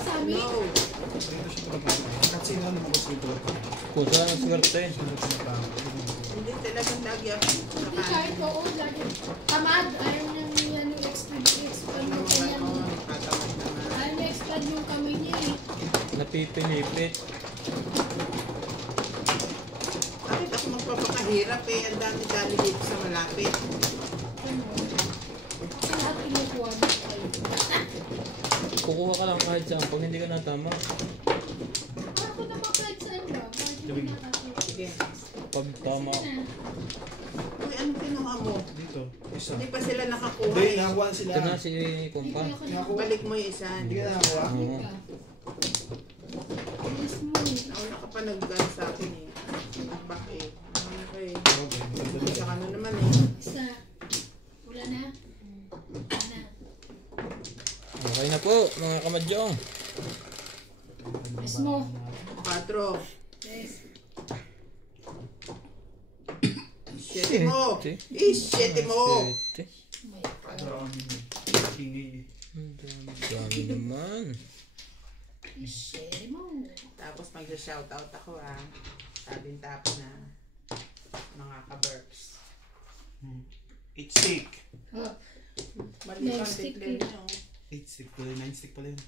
sa amin? No. Dito siya talaga. Kasi nga naman gusto ito. Kusa ang swerte. Hindi talagang lagi ako. Hindi kahit oo, lagi. Tamad. Ayaw niyang expand yung kanyang. Katamad naman. Ayaw niya expand yung kamay niya eh. Napipilipit. Bakit ako magpapakahirap eh? Ang dami-dami dito sa malapit. Ano? Sa lahat kinukuha niya kayo. Kukuha ka lang kahit saan pag hindi ka natama. Ako naman kahit saan ba? Kahit hindi nakakita. Sige. Pag tama. Uy, anong kinuha mo? Dito. Isa. Hindi pa sila nakakuha Hindi, eh. nakakuha sila. Ito na si Kumpa. Balik mo yung isa. Hindi ka nakakuha. Oo. Bilis mo eh. Nauna ka pa nag-gun sa akin eh. Back eh. Okay. Okay. Saka ano naman eh. Isa. Wala na? Wala na. Okay na po mga kamadyong. Bilis mo. 4. Yes. 7 mo. Shit mo. Sete. Oh my God. Hingi. Dami naman. Share mo. Tapos mag-shoutout ako ah. Sabing tapo na mga ka-burps. It's stick. Oh. Mali Next pang stick declare yun. nyo. 8 stick pala, 9 stick pala yun.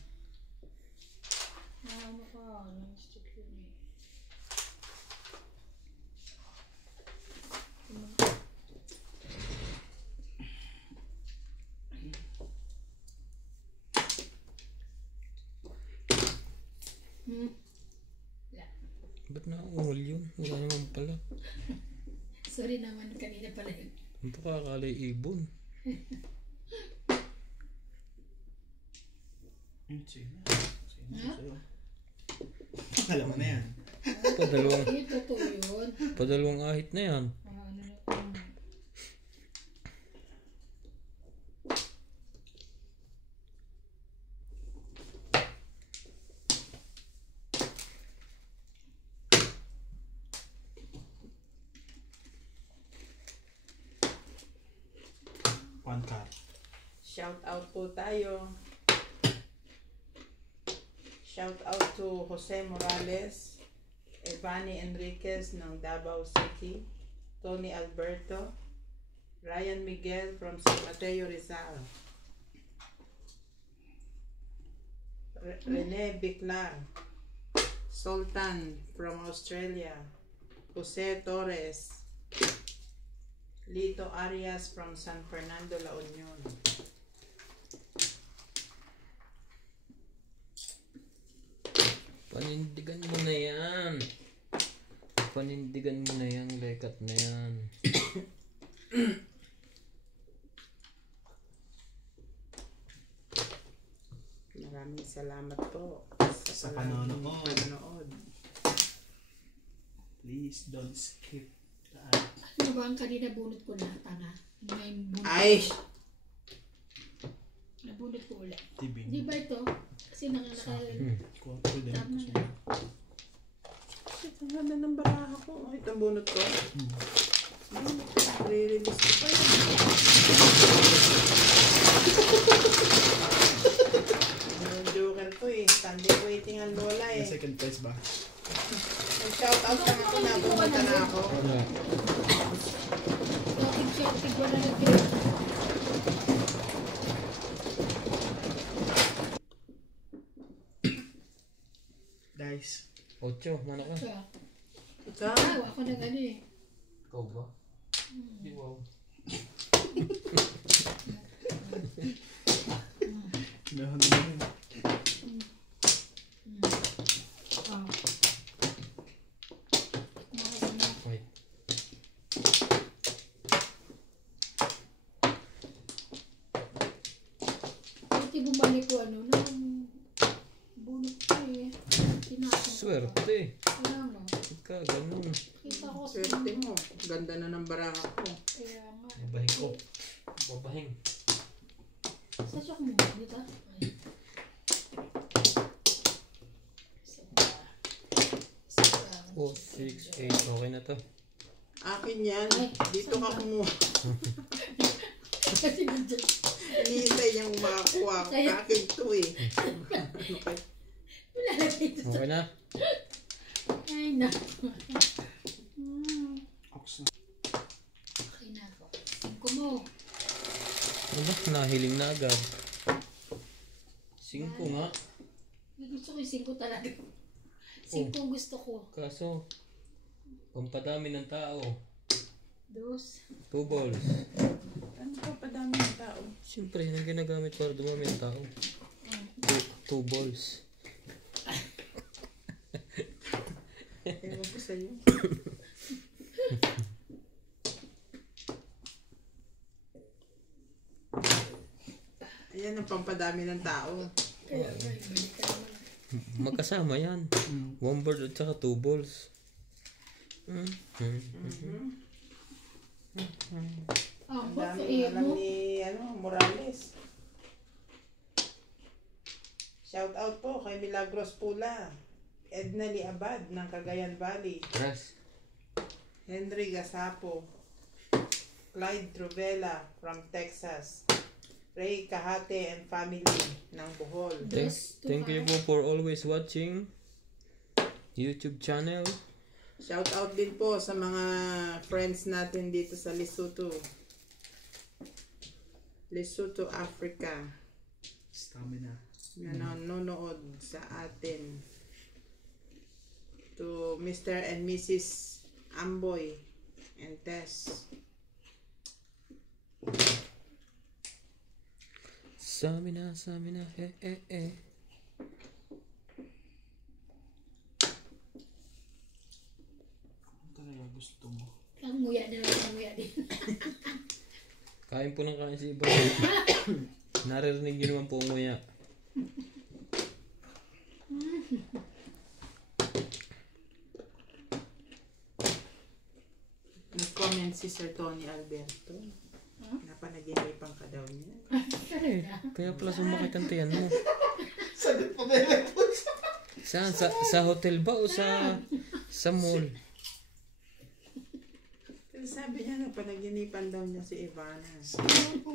Ano ka? Anong stick yun eh? Wala. Ba't naungol yun? Wala naman pala. Sorry naman, kanina pala yun. Ang pakakalay ibon. Sige na. Sige na. Ha? Sa'yo. Alam mo na yan. Padalawang, Eh, totoo yun. padalawang ahit na yan. Ano na One card. Shoutout po tayo. Shoutout to Jose Morales, Evani Enriquez ng Davao City, Tony Alberto, Ryan Miguel from San Mateo Rizal, Rene Biclar, Sultan from Australia, Jose Torres, Lito Arias from San Fernando, La Union. Panindigan mo na yan. Panindigan mo na yan, lekat na yan. Maraming salamat po Sa panonood. panonood. Please don't skip the Ano ba ang kanina bunot ko na? Tanga. May bunot Ay! ko. Nabunot ko ulit. TV. Di ba ito? Kasi nangalaka. Quarter din. Tama na. Shit, ang ganda ng baraha ko. Ay, itong bunot ko. Re-release ko pa yun. Yung joker ko eh. Sunday waiting ang lola eh. Yung second place ba? Shoutout lang ako na. Pumunta na ako. Tigwa na nag-grade. Dice. 8, mana ka? Kaya, Ikaw? ako na gano eh. Ikaw ba? Di wow. Meron naman yun. Wow. Nakasama. Wait. Buti bumalik ko ano na bunot ko eh. Tinapon ko. Swerte. Kaya nga. Ba't ka ganun? Kita ko sa Swerte mo. Ganda na ng baraha ko. Kaya nga. Babahing ko. Babahing. Sa shock mo, dito? Ay. Isa pa. Isa pa. 4, 6, 8. Okay na to. Akin yan. Ay, Dito ka saan ba? kumuha. Kasi nandiyan. Hinihintay niyang makakuha. Kaya- Akin to eh. Ano kay- Lalagay ito. Okay na? Ay, na. Ox na. Okay na ako. 5 mo. Ano ba? Nahiling na agad. 5 nga. Gusto ko yung 5 talaga. 5 gusto ko. Kaso, pampadami ng tao. 2. 2 balls. Ano pa padami ng tao? Siyempre, yun ang ginagamit para dumami ang tao. 2 balls. Ewan ko sa'yo. Ayan ang pampadami ng tao. Kaya nga, balik ka naman. Magkasama yan. 1 bird at saka 2 balls. Ah, Ang ba't dami alam mo? ni Morales. Shout out po kay Milagros Pula, Edna Liabad ng Cagayan Valley, Ras. Henry Gasapo, Clyde Truvela from Texas, Ray Kahate and family ng Bohol. Thank you po for always watching YouTube channel. Shout out din po sa mga friends natin dito sa Lesotho, Africa, Stamina. na nanonood sa atin. To Mr. and Mrs. Amboy and Tess. Samina, Ano talaga gusto mo? Ang nguya na lang, ang nguya din. Kain po ng kain si iba. Naririnig nyo naman po nguya. Nag-comment si Sir Tony Alberto. Napanaginipan ka daw niya. Kaya pala sumakit ang tiyan mo. Sagot pa ba po? Saan? Sa hotel ba o sa mall? Sabi niya napanaginipan daw niya si Ivana.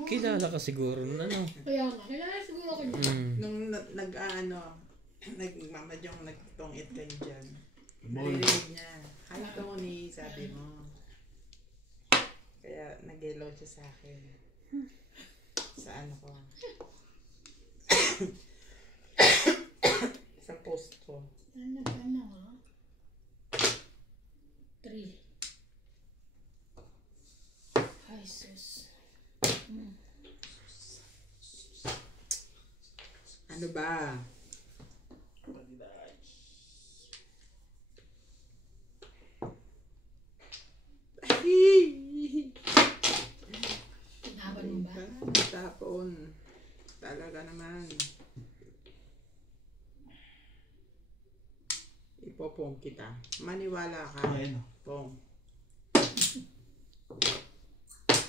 Kilala ka siguro na ano. Kaya nga, kailangan siguro ko niya. Nung nagmamadyong nagtungit kayo dyan. Mall. Narinig niya. Hi Tony, sabi mo. Kaya nag-hello siya sa akin. Sa ano ko. Sa post ko. Ano ha? 3. Ay, sus. Ano ba? Tinaban mo ba? Tapon. Talaga naman. Ipopong kita. Maniwala ka. Ayan o. Pong.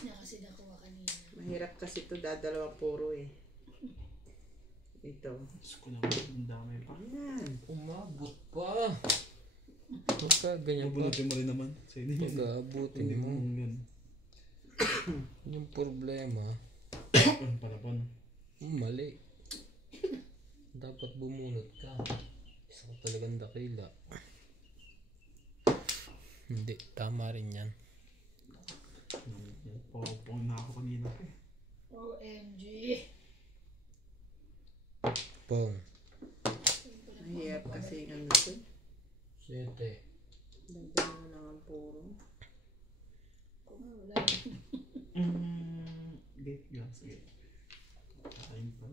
Na kasi nakuha kanina. Mahirap kasi ito dadalawang puro eh. Ito. Gusto ko naman. Ang dami pa. Ayan. Umabot pa. Pagka ganyan pa. Bubunutin mo rin naman. Sa inyo. Pag-aabutin Hindi mo mo. yun. Yung problema, Panapon. mali. Dapat bumunot ka. Isa ko talagang dakila. Hindi, tama rin yan. Pong na ako kanina. OMG. Pong. Mahirap kasi yung ito. 7. Dagdagan mo lang ang puro. Wala. Hindi. Yan. Sige. Kain pa.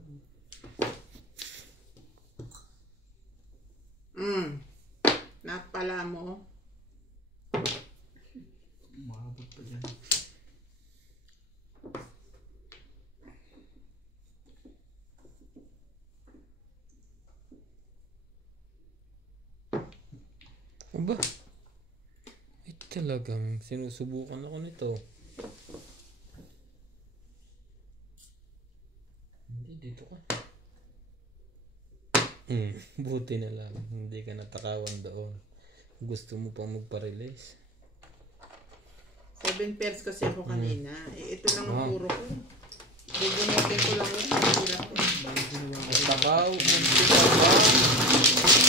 Napala mo. Umabot pa dyan. Aba? Talagang sinusubukan ako nito. Hindi, dito ka. Buti na lang. Hindi ka natakawan doon. Gusto mo pang magpa-release? 7 pairs kasi ako kanina. Eh, ito lang ang Wow. puro ko. Bubunutin ko lang yun. Hirap ko. Takaw, munti ka ba?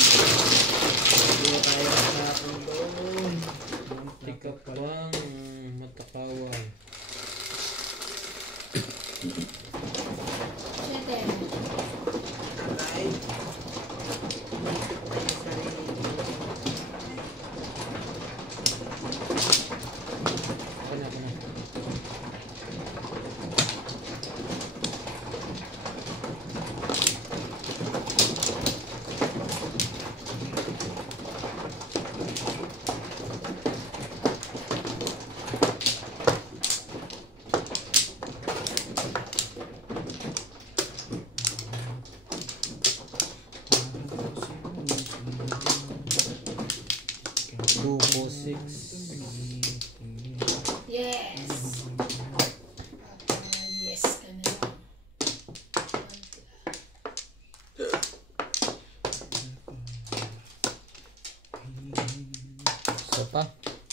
pa.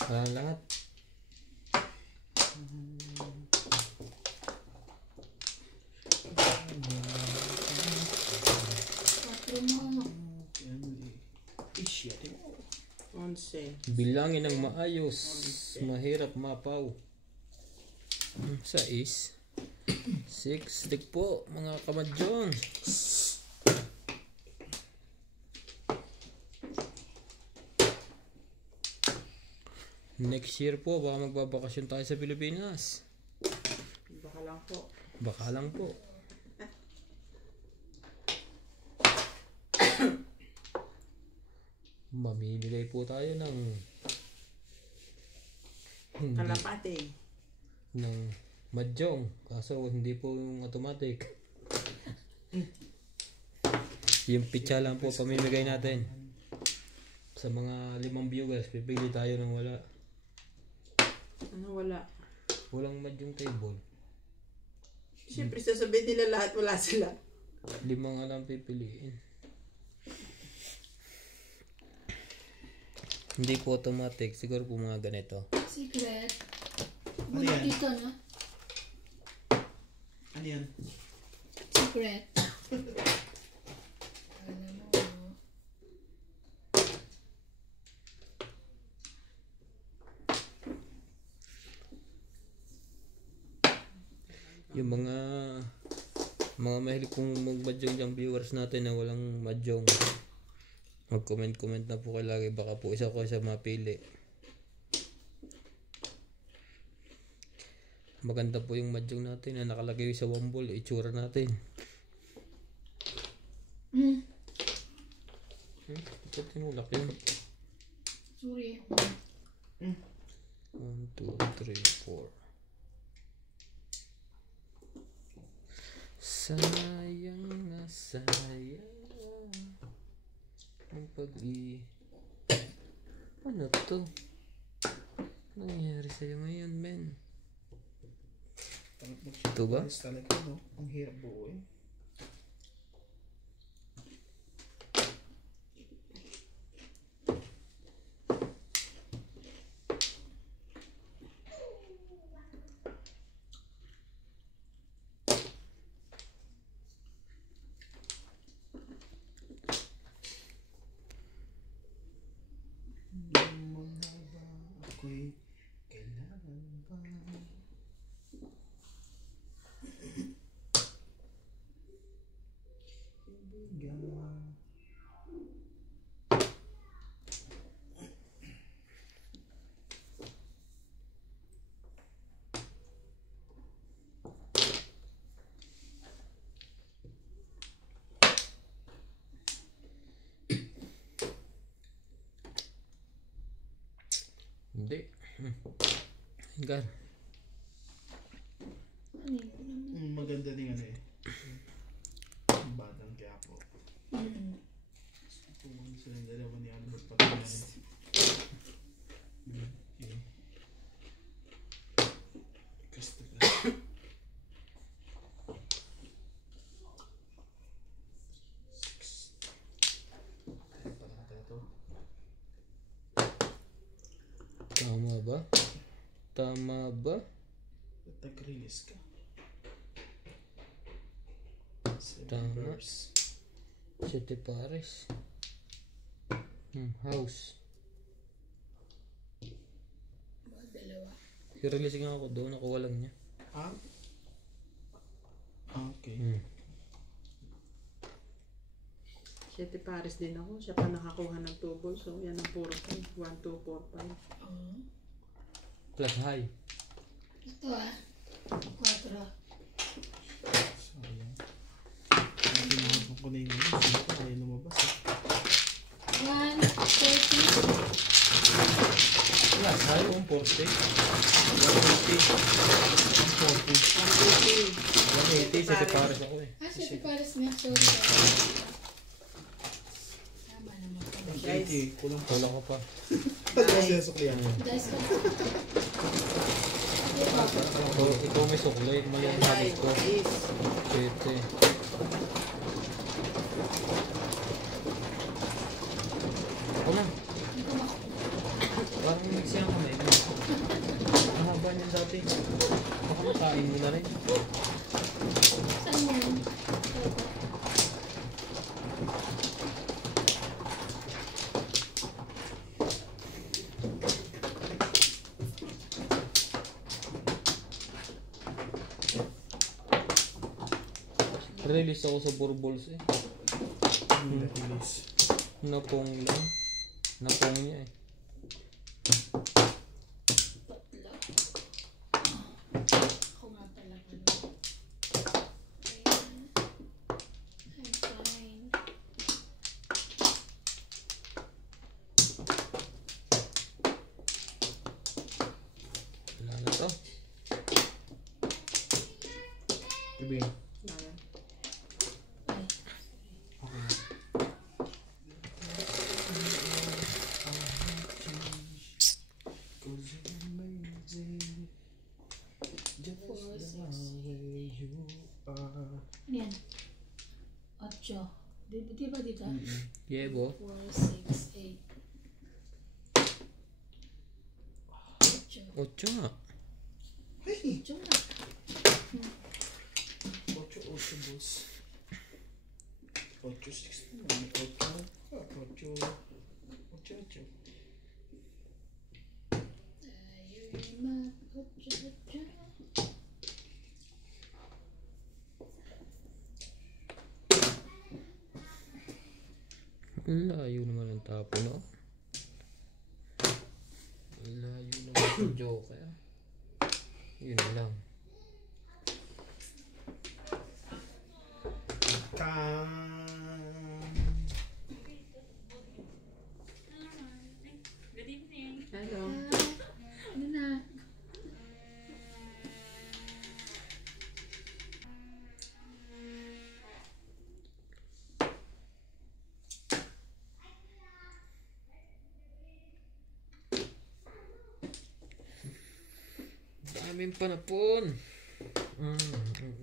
Wala lahat. Patro mo. Shit. 11. Bilangin ng maayos. Mahirap mapaw. 6. 6 stick po mga kamadyon. Next year po baka magbabakasyon tayo sa Pilipinas. Baka lang po. Baka lang po. Mamimigay po tayo ng Kalapate. ng mahjong, kaso hindi po yung automatic. Yung pitsa lang po pamimigay natin sa mga 5 viewers. Pipili tayo ng wala. Ano wala? Walang mahjong table. Siyempre sasabihin nila lahat wala sila. 5 nga lang pipiliin. Hindi po automatic. Siguro po mga ganito. Secret. Ano Bulo yan? dito, no? Ano yan? Secret. Alam mo. Yung mga mahilig kong mag-mahjong yung viewers natin na walang mahjong, mag-comment na po kayo lagi. Baka po isa ko sa mapili. Maganda po yung mahjong natin na nakalagay sa wambol. Itsura natin. Ito tinulak yun. Sorry. 1, 2, 3, 4. Sayang na sayang ang ano to? Ano nangyari sa'yo ngayon, men? Ito ba? Talaga, no? Ang hirap buuin. Ako'y kailangan ba? Ibigan. Hindi. Hanggang. Ano yun? Maganda din ano eh. Batang kaya po. Pumunta sila yung dalawa ni Albert Patulan. Okay. Gusto ka. Parang tayo to. Tama ba? Tama ba? Tag-release ka. Tama. City Paris. House. Dalawa. I-release nga ako doon. Nakuha lang niya. Ah? Okay. Siete Pares din ako. Siya pa nakakuha ng tubol. So yan ang puro ko. 1, 2, 4, 5. Plus high. Ito 4. Sayang. Ang pinahapon ko na yung ay lumabas eh. 130. Plus high. 140. 180. 180. 180. City Paris ako eh. City Paris nga. Sorry. Tama naman. Guys. Kulang Wala ko pa. Kasi suklihan. Guys, Ikaw may suklay. Mali ang habit ko. Is. City. Ako na. Parang rin. Saan yan? Release ako sa Burballs eh. Release. Napong lang. Napong niya eh. Tatlo. Ako nga pala pala. Ayan. I'm fine. Wala na to. Ibig. Ayan. Ay, ano yan? 8. Di ba dito? Yebo. 4, 6, 8. 8 nga. 8 nga. 8 boss. 8, 16. 8. 8. Tayo mag-8. Ang layo naman ang tapo, no? Ang layo naman ang joke, ah. Yun lang. Hello. Ano na? Daming panapon. Ang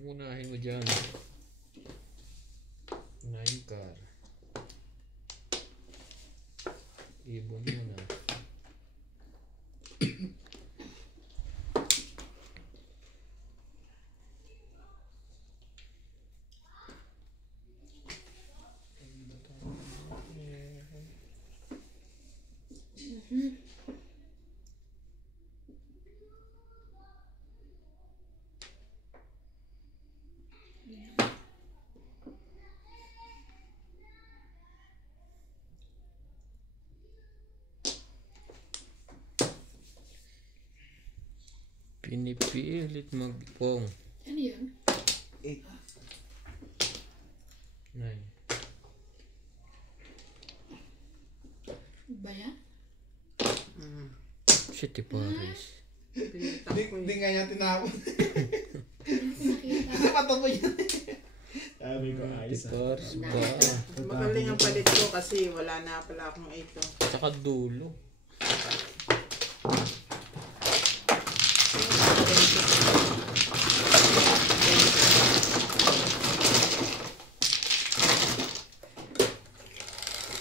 unahin mo dyan. Unahin ka. Ibon mo na. Pinipilit magpong. Ano yun? 8. 9. Ba yan? City Paris. Hindi nga niya tinapon. Hindi ko nakita. Kasi patapo yan. Sabi ko, City ayos ah. Paris ba? Magaling ang palit ko kasi wala na pala akong 8. Saka dulo.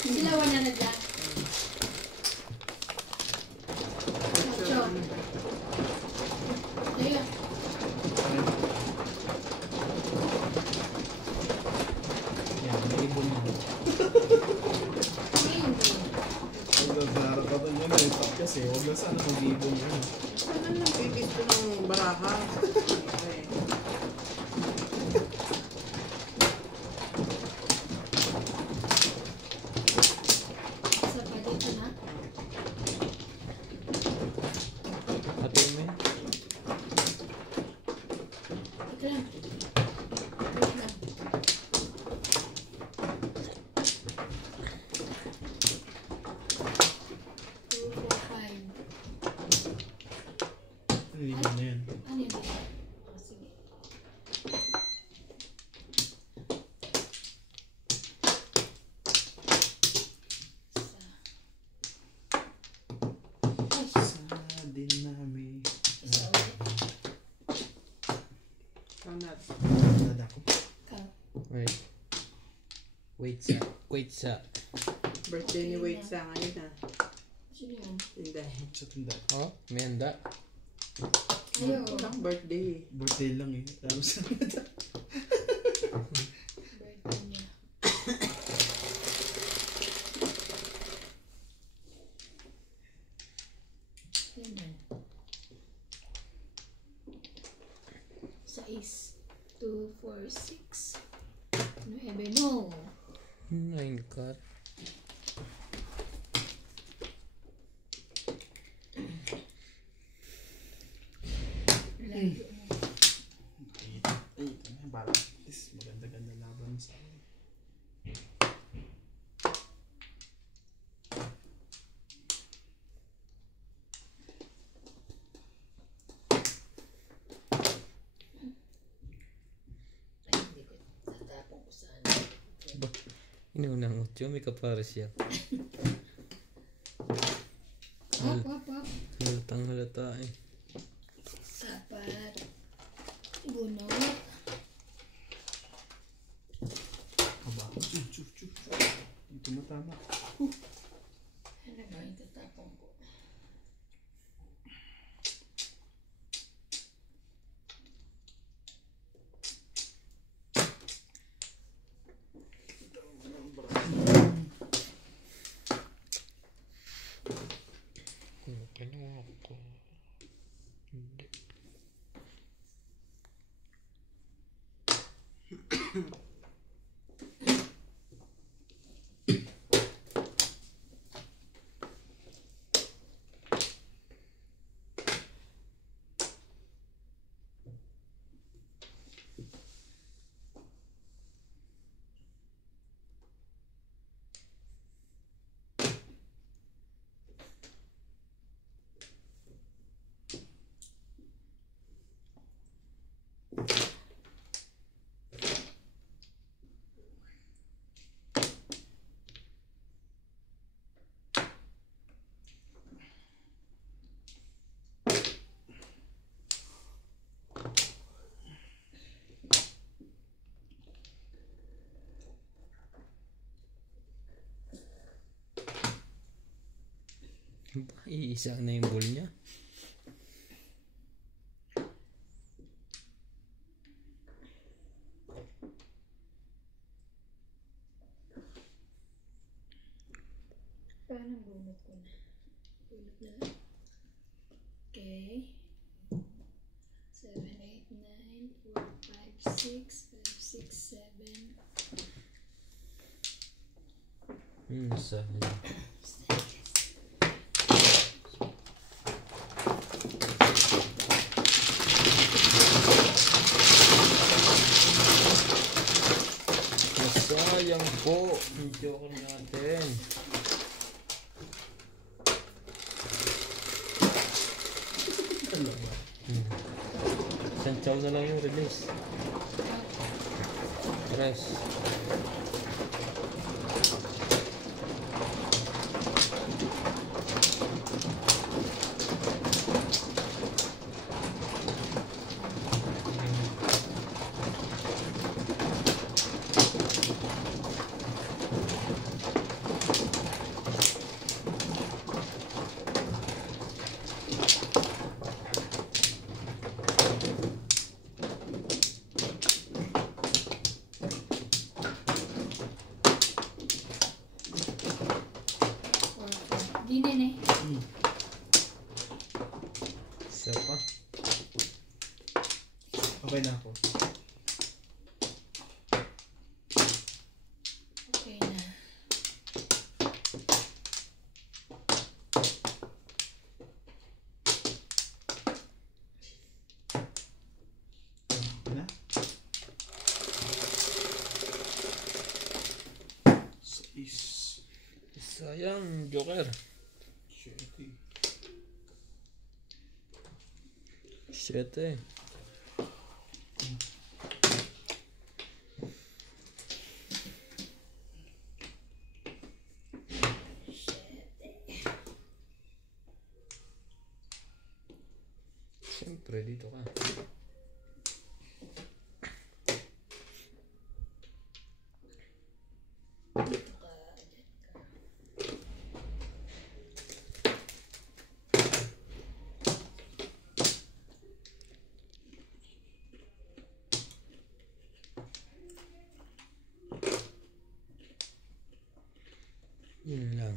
Silawan na na dyan. 8. Ayun. Yan, may ibon yan. Ayun. Huwag lang sa harapatan yun. May top kasi. Huwag lang sana mag-ibon yun. Sana lang bibis ko ng baraha. Okay. Isa pa dito na. Ate mo yun? Teka lang. Wait lang. Two, four, five. Ang ibon na yan. Ano yun dito? Ah, sige. Isa. Ay, Sa dinami. isa ulit. Donut. Nada ko. Ikaw. Wait. Wait sa. Birthday ni Wade sa ngayon ha. Sino yun? Tindahin. Sa tunda. Oh, may handa. Ayaw. Walang birthday. Birthday lang eh. Tapos Birthday niya. Yan yan. 6, 2, 4, 6. 9, no. 9 cut. Layo mo. ay, parang at least maganda-ganda laban sa akin. Ay, hindi ko tatapong ko sana. Inuunang 8, may kapares yan. Hop, hop, hop. Halatang halata eh. Sapat. Bunot. Aba, chuf. Ito na tama. Ano ba yung tatapong ko? Kaya ako. Hindi. Iisa na yung ball niya. Paano bunot ko na? Bunot na lang. Okay. 7, 8, 9, 4, 5, 6, 5, 6, 7. Sayang. Sayang po yung joker natin. Isang chow na lang yung release. Press. Di nene. Isa pa. Okay na ako. Okay na. Okay na? Sayang, joker. Shitty. 7. Siyempre, dito ka. Dito ka. Dyan ka. Yun lang.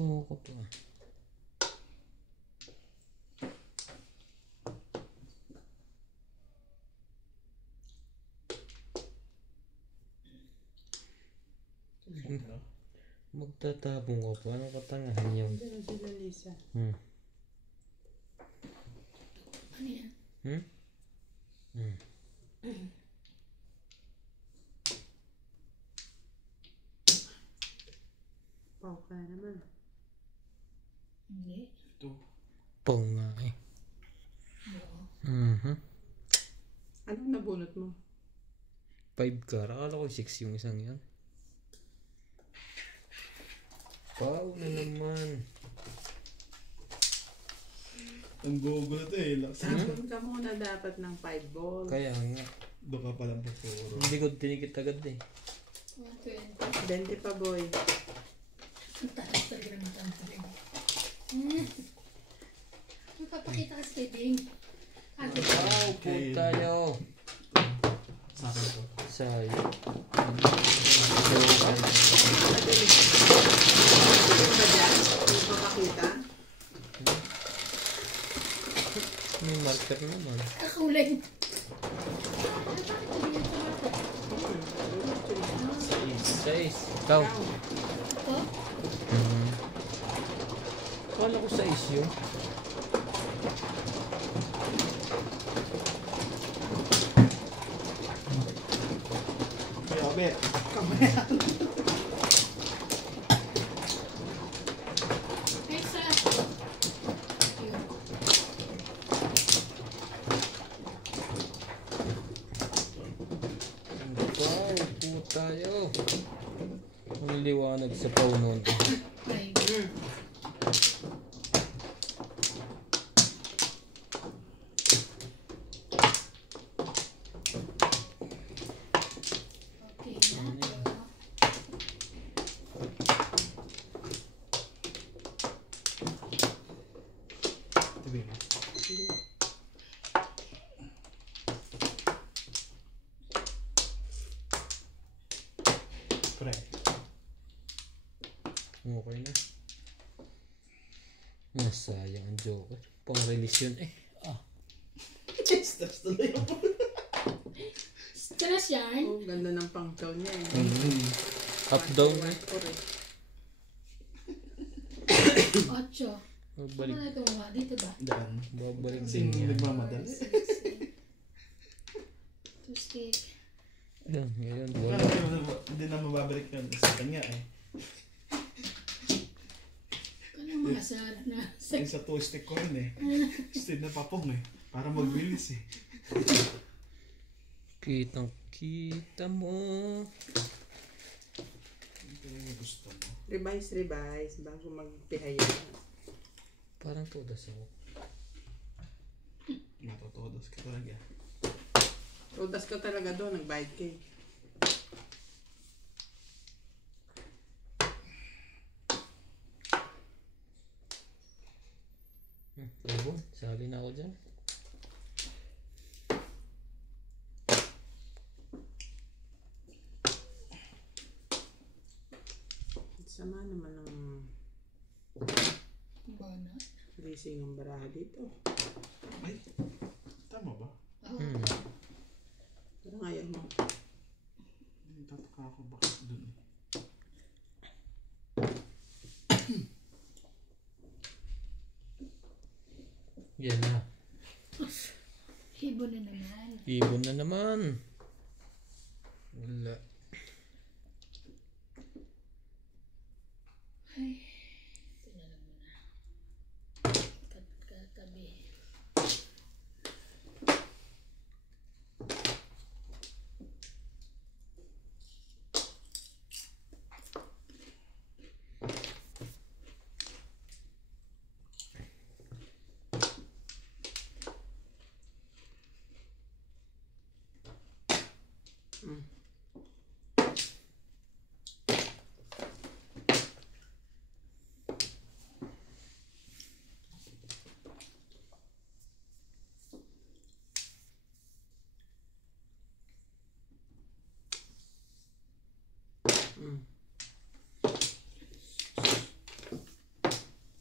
Loko to. Magtatapong ka pa. Anong katangahan yung... Diyan na sila Lisa. Hmm. Ano yan? Hmm? Hmm. Pau ka na naman. Hindi. Ito. Pong nga eh. Oo. Mhm. Anong nabunot mo? 5 car. Akala ko 6 yung isang yan. Pau na naman. Ang gugulo to eh. Tapos ka muna dapat ng 5 balls. Kaya nga. Doon ka palang pagpuro. Hindi ko tinikit agad eh. 120. 20 pa boy. Ang taas talaga ng mata mo rin. Magpapakita ka sa kibing. Ate ko. Wow, po tayo. Sa akin to. Sayo. Ano ba dyan? Hindi pa makita? May marker naman. Kakulay. Size. Ikaw. Ito? Akala ko size yun. Kaya bet. Extra. Yun. Wow, po tayo. Ang liwanag sa pau nun. Ay. Okay na. Tabi mo. Pre. Okay na. Nasayang ang joker. Pang-release yun eh. Stress tuloy ako. Stress yan. Oh, ganda ng pang-chow niya eh. Up down eh. Ocho. Babalik. Ano na ito mga? Dito ba? Daan. Babalik Kasi din yan. nagmamadali. Tuesday. Ayun, ngayon. Wala. Wala. Hindi na mababalik yun sa kanya eh. Ano mga sara na? Yung sa two stick ko rin eh. Stick na papong eh. Para mag-release eh. Kitang kita mo. Ito yung gusto mo. Revise bago magpihaya. Parang todas ako. Matotodos ka talaga. Udas ka talaga doon, nagbayad ka eh. Ayun, sali na ako dyan. Sama naman ng Bono. racing ng baraha dito. Ay, tama ba? Hmm. Parang ayaw mo. Tataka ako bakit dun eh. Yan na. Hibo na naman. naman. Ibon na naman. Wala. Ay, ito na lang muna. Katabi.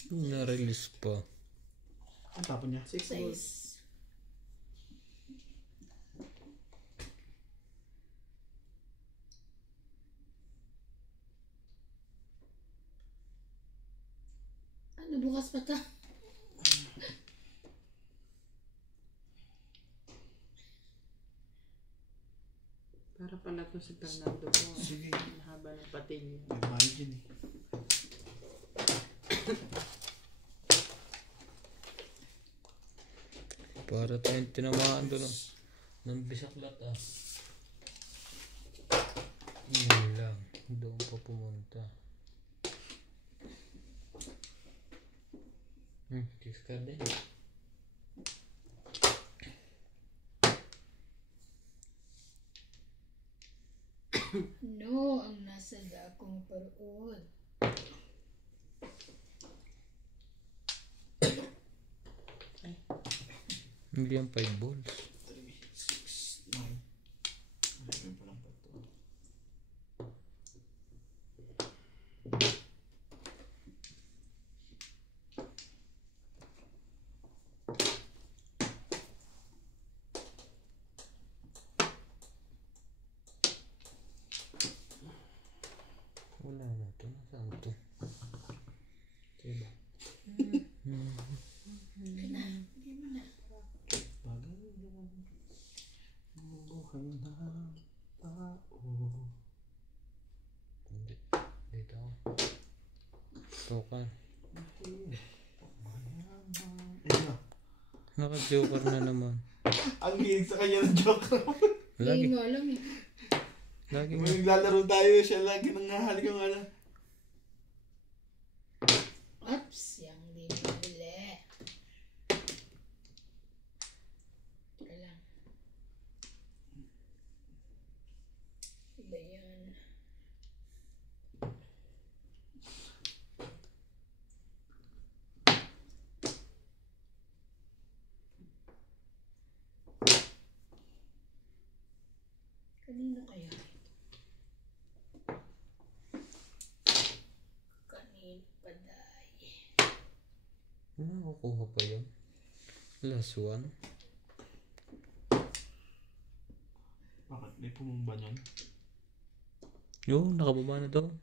Na-release pa. Ang tapon niya. 6 balls. 6. Ano, bukas pa ta? Para pala to si Fernando po. Sige. Ang haba ng patilyo. May bayad yun eh. Para tayong tinamaan doon ng bisaklat ah. Yun lang. Doon pa pumunta. Discard eh. No, ang nasa dakong parood. Hindi ang 5 balls. 3, 6, 9. Meron pa lang pa ito. Wala na ito. Nasaan ito? Diba? Hindi mo na. Bagay lang. Ang buhay na tao. Hindi. Dito ako. Tokan. Ayun na. Naka-joker na naman. Ang hilig sa kanya ng joke. Lagi. Hindi mo alam eh. Lagi Kung nga. naglalaro tayo, siya lagi nang hahalik yung ano. Oops, yung di mo bili. Teka lang. Iba yan. Kanino kaya? Kanino pa dahi? Nakukuha pa yun. Last one. Bakit? May pumumba niyan? Yo, nakababa na to.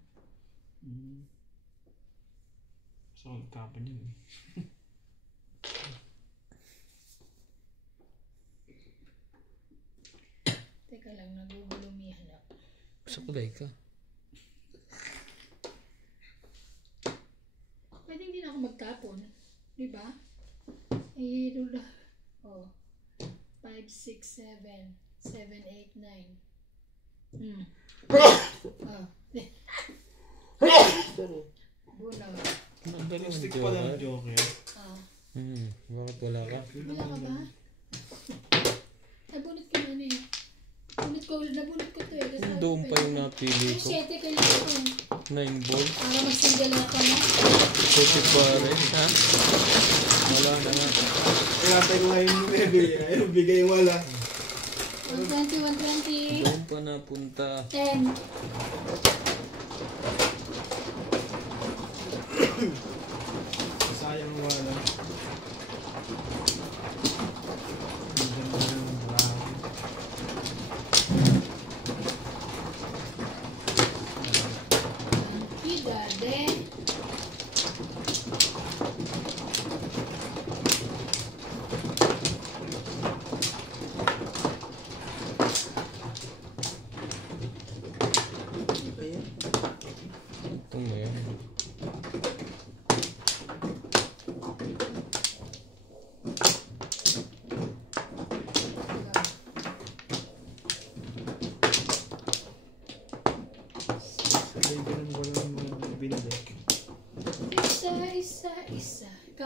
So, nagtapon yun eh. Teka lang, nagugulumihan ako. Sa kulay ka. Pwede hindi na ako magtapon. Di ba? Eh, lula. Oh. 5, 6, 7. 7, 8, 9. Oh. Buno. Nagdala ng Stick pa lang joker. joke eh. Oh. Bakit wala ka? Wala ka ba? Nabunot ko na eh. Nabunot ko to eh. Kasi Doon pa yung napili Ay, ko. 7 kailangan ko. 9 balls. Para mag-single ako na. 7 pa rin, ha? Wala na nga. Kaya tayo ngayon yung bebe. Ayaw bigay wala. 120, 120. Doon pa napunta. 10. Sayang wala. Ang ganda ng brown. Idade.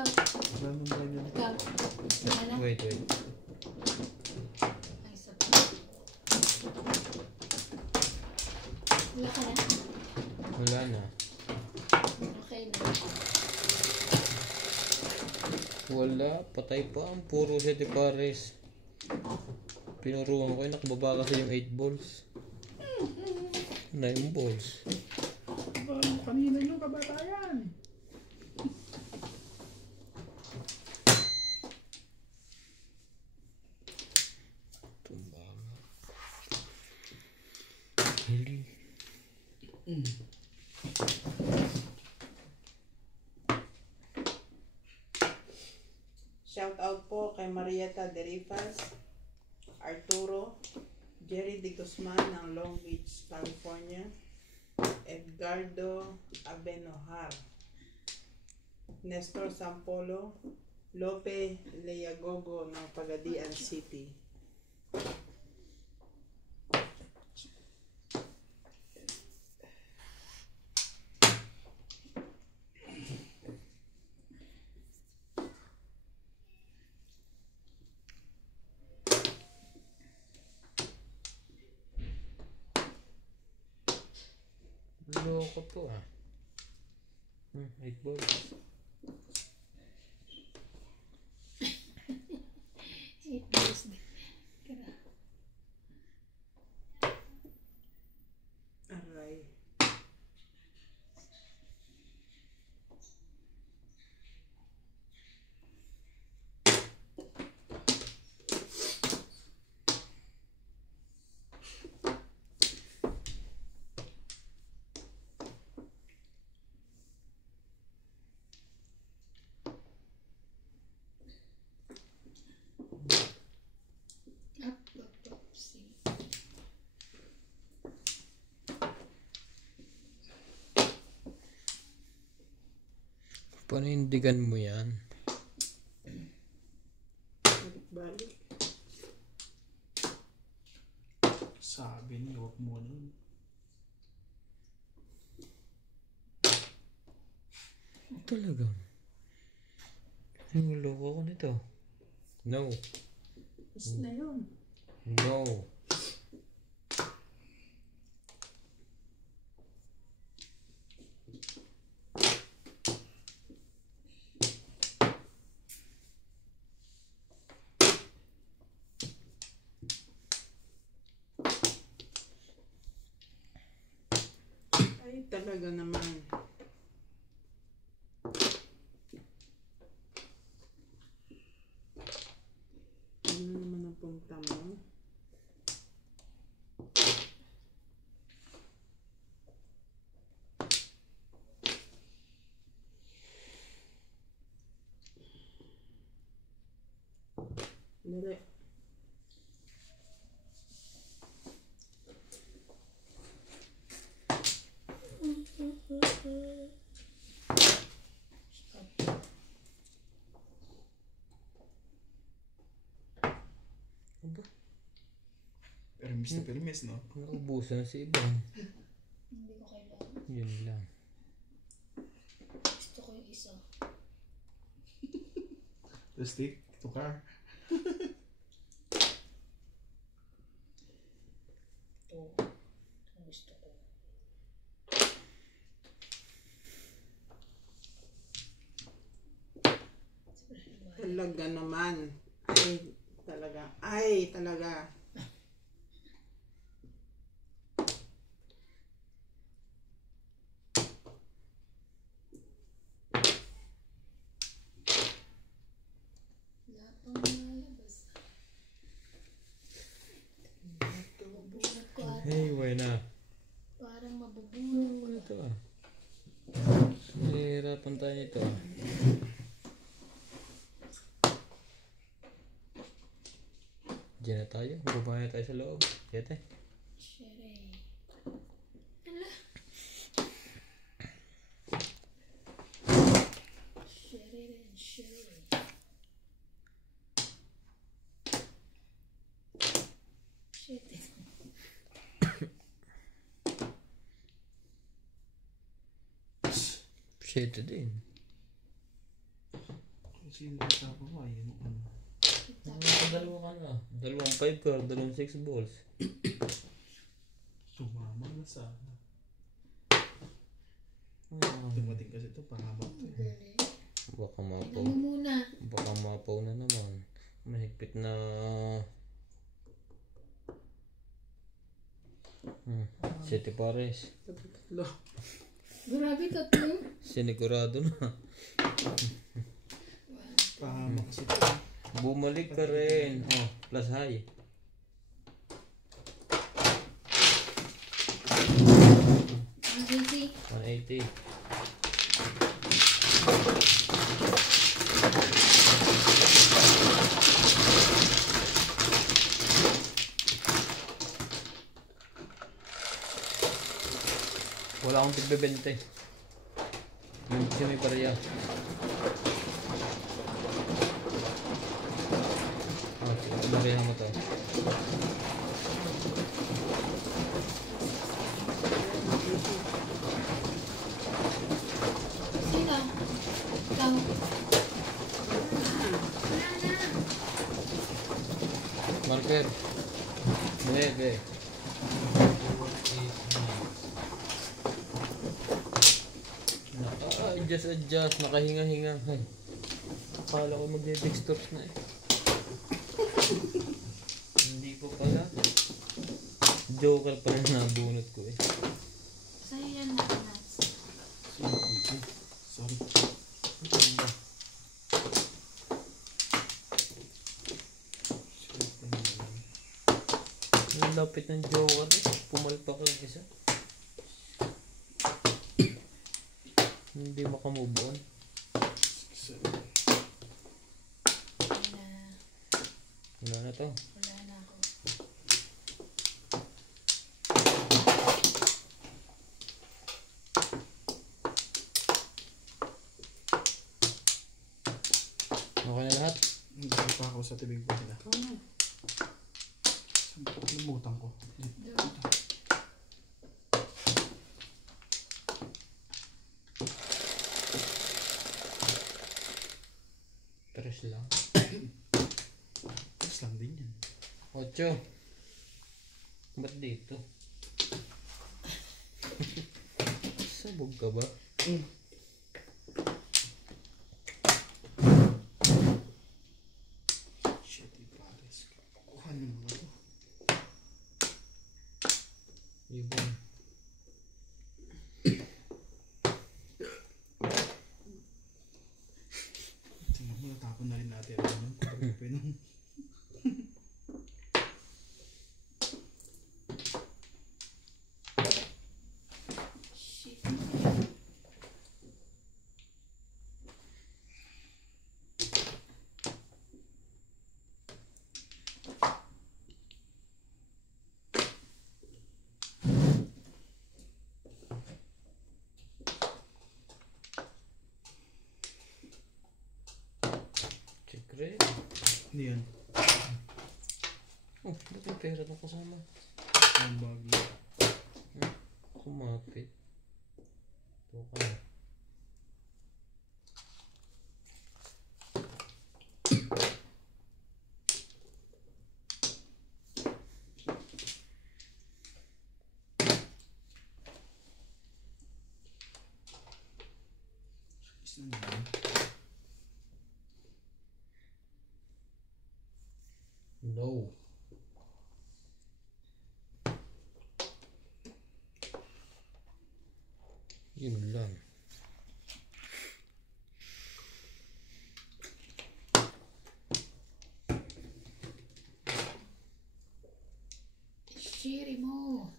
Ikaw. Wala nang ganyan. Ikaw. Wala na? Wait. Ay, isa pa. Wala ka na? Wala na. Okay na. Wala. Patay pa. Ang puro 7 pares. Pinuruan ko. Nakababa kasi yung 8 balls. 9 balls. Kanina yung kabatayan. Tumbaga. Hili. Shout out po kay Marieta Derifas, Arturo, Jerry De Guzman ng Long Beach, California, Edgardo Abenojar, Nestor Sampolo, Lope Leagogo ng Pagadian City. Loko to ah. 8 balls. 8 days din. Kira. Aray. See. Panindigan mo yan. Balik. Sabi niya, huwag mo nun. Talaga. Ang loko ko nito. No. Is na yun. No. Ay, talaga naman. Ano naman ang punta mo? Dali. Aba, Permis na permis, no? naubusan na si Ibang. Hindi ko kailangan. Yun lang. Gusto ko yung isa. The stick to car. Ito. Ang gusto ko. Talaga naman. Ay, talaga. Ay, talaga. Wala pang lalabas. Mabubunot ko ata. Hey, buena. Parang mabubunot ko. Ano ito ah? Nahihirapan tayo nito ah. Diyan na tayo. Bumaya tayo sa loob. Yate. Shere. Ala. Shere rin, shere. Shit. Shit din. Kasi yung nakita ko nga, yun ano. Dalawa ka na. Dalawang 5 card, dalawang 6 balls. Tumama na sana. Hmm. Dumating kasi ito, pangamak to eh. Galing. Baka Tignan mapaw. mo muna. Baka mapaw na naman. Mahigpit na... City Pares. Tatlo. Grabe, tatlo. Sinigurado na. Pangamak kasi ito. Bumalik ka rin. Oh, plus high. Ang easy. 180. Wala akong tigbebente. Yung si may pareya. Ah, sige. Pareha mo to. Sino? Ikaw. Wala na. Marker. Bebe. Adjust. Nakahinga-hinga. Ay. Akala ko magde-dextors na eh. Hindi ko pala. Joker pa rin nabunot ko eh. Sa'yo yan na, Nats. Sorry. Ang lapit ng Joker eh. Pumalpak yung isa. Hindi makamove on. Wala na to. Wala na ako. Okay na lahat? Hindi pa ako sa tibig pa nila. Limutan ko. Tres lang. Tapos lang din yan. 8. Ba't dito? Sabog ka ba? Shit, Pares. Kuhanin mo na to. Ibon. Tingnan mo, natapon na rin natin. Ano? Kupin nung. Shit. Secret. Hindi yan. Oh, ba't may pera na kasama? Ang bagay. Kumapit. Ito ka na. Isa na yan. No. Yun lang. Shiri mo.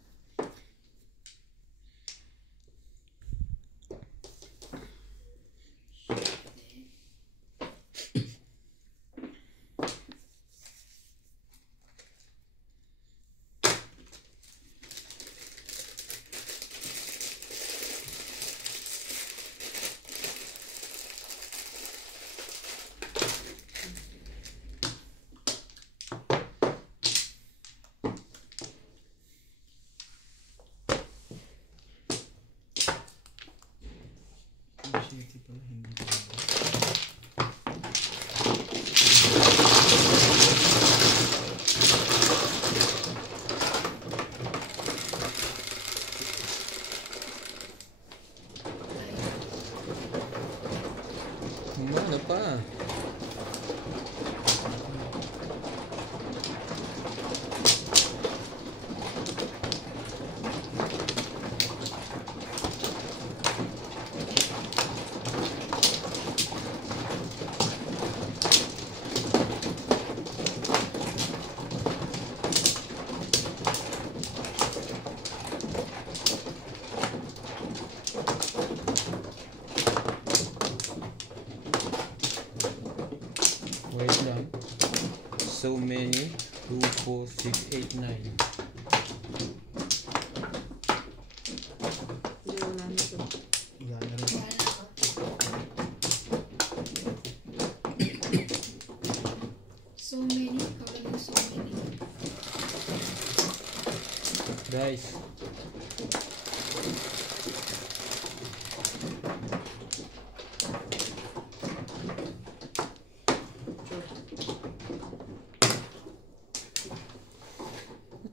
so many. 2, 4, 6, 8, 9. Hindi wala nito. Wala na rin. Wala na ako. So many. Ikaw lang yung so many. Guys.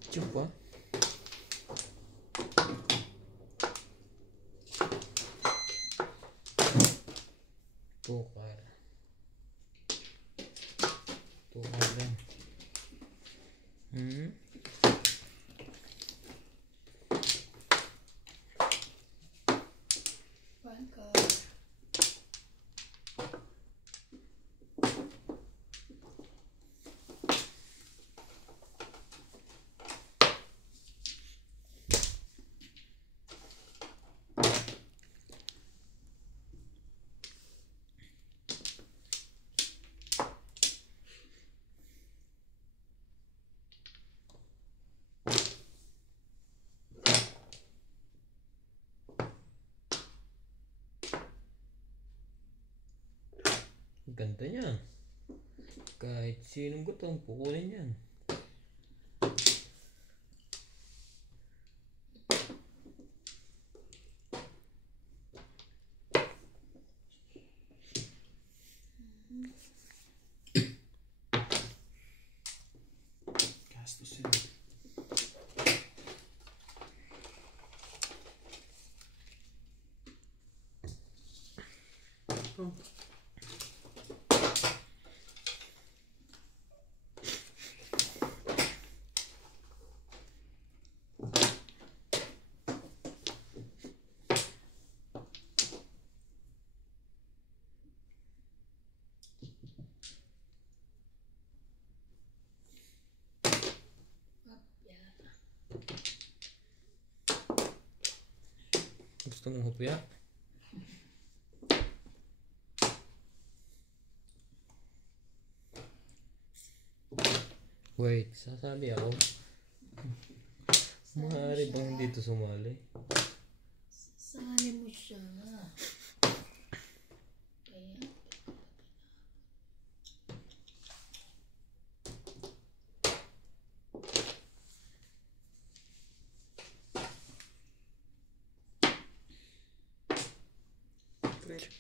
Chupa. Tukar. Tukar lang. One card. Ganda niya. Kahit sinong gutom, pukunin yan. Gastos yun. Oh. Gusto mong hupya? Wait, sasali ako. Maaari bang hindi ito sumali? Sali mo siya. Kaya. Great.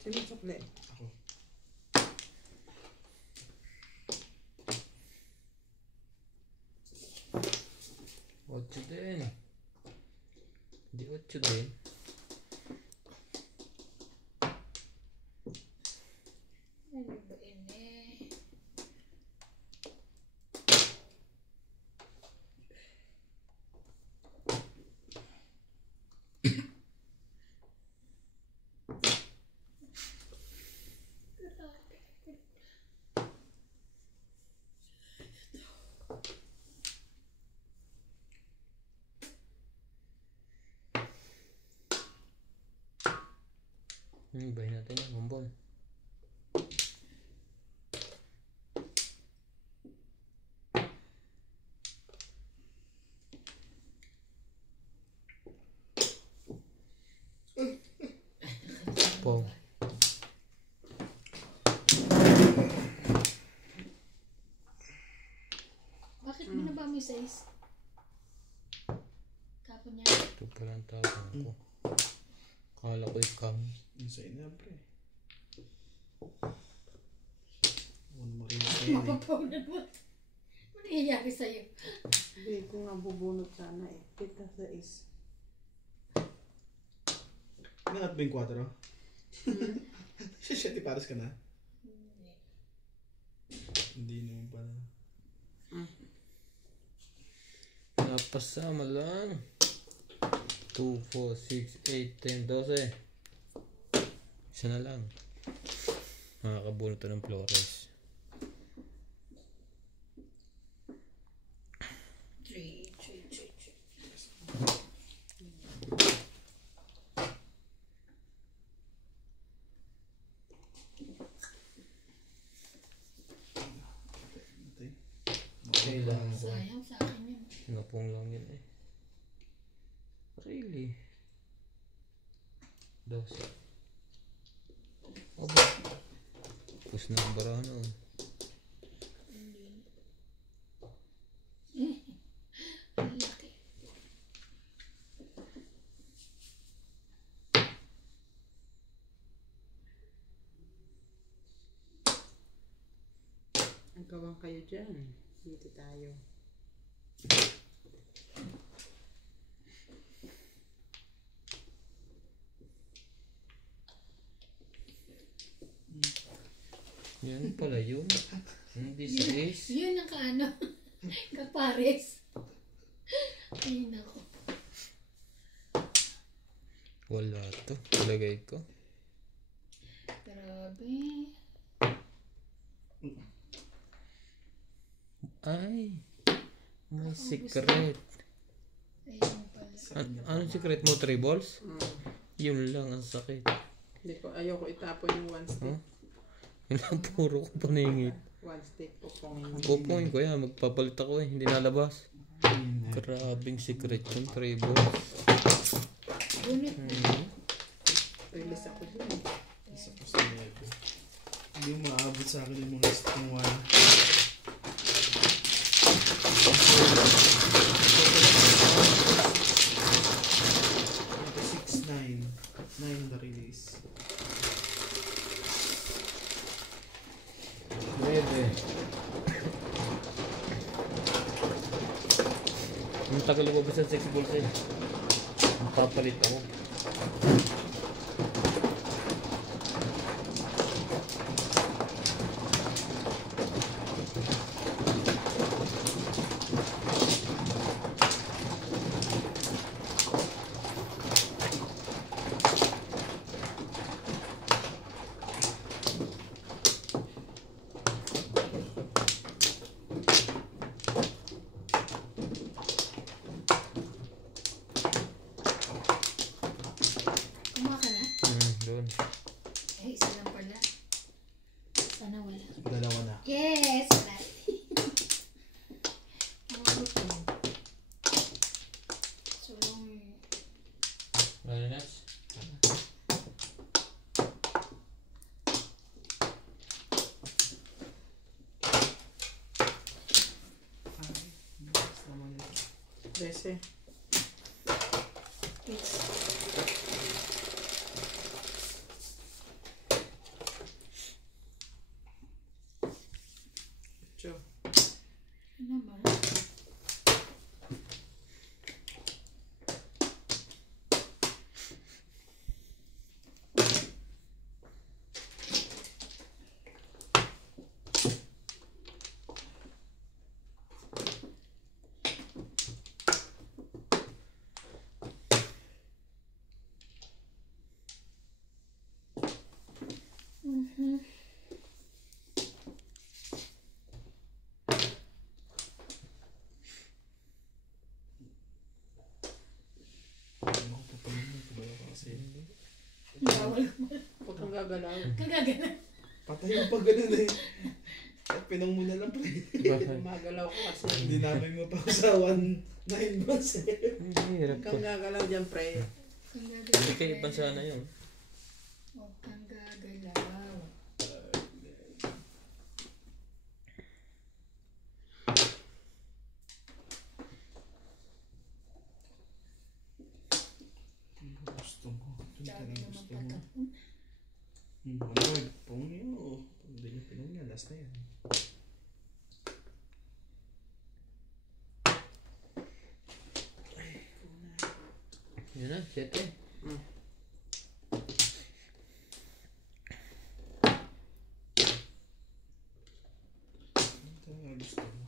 Sino sukli? Ako. Ocho din. Di ocho din. Ano ba ini? Bahin natin yung bombon. Po. Bakit mo na ba may size? Kapon niya. Ito pala ang tawag ko. Kala ko ikaw. Yung sa ina, pre. Huwag mo rin sa ina. Mapapawalan mo. Ano nangyayari sa'yo? Hindi ko nga bubunot sana eh. Kita sa is. Nangat ba yung 4? Siya, pares ka na? Hindi naman pala. Napasama lang. 2, 4, 6, 8, 10, 12. Isa na lang. Makakabuno to ng Flores. 3. Okay lang. Sayang sa akin yun. Sinapong lang yun eh. Really? 12. Oba. Tapos na ang barahan oh. Ang laki. Ang gawang kayo dyan. Dito tayo. Yan pala yun. Hindi sa ace. Yun ang kaano. Kapares. Ay, nako. Wala to. Talagay ko. Grabe. Ay. May secret. Ayun pala. Anong secret mo? 3 balls? Yun lang ang sakit. Hindi ko, ayoko itapon yung one stick. Huh? Yun lang puro ko paningit. One stick po pong hindi. Pupungin ko yan. Magpapalit ako eh. Hindi nalabas. Grabing secret yung 3 balls. Bunot. Release ako dun. Isa po sa level. Hindi maabot sa akin yung mga stick ng 6, 9 na release. Pwede. Ang tagal lumabas ang 6 balls eh. Mapapalit ako. Kumuha ka na? Doon. Eh, isa lang pala. Sana wala. Dalawa na. Yes! Wala. So, Very nice. Next naman ito. 13. Ocho. ano ba? Ano ko pa naman ito ba yung kasi Bawal mo. Huwag kang gagalaw. Kagagana. patay yung pag ganun eh. At pinang mo na lang pre. Gumagalaw ko kasi. Hindi namin mapausawan 9 months eh. Hirap Huwag ko. kang gagalaw dyan, pre. Hindi kayo iban sana yun. Huwag kang gagalaw. Gusto mo. Ito Sabi talagang naman gusto mo. patapon. Ano, pong yun. Hindi nyo pinong yan. Last na yan. Yun na, 7. Ito nga gusto mo.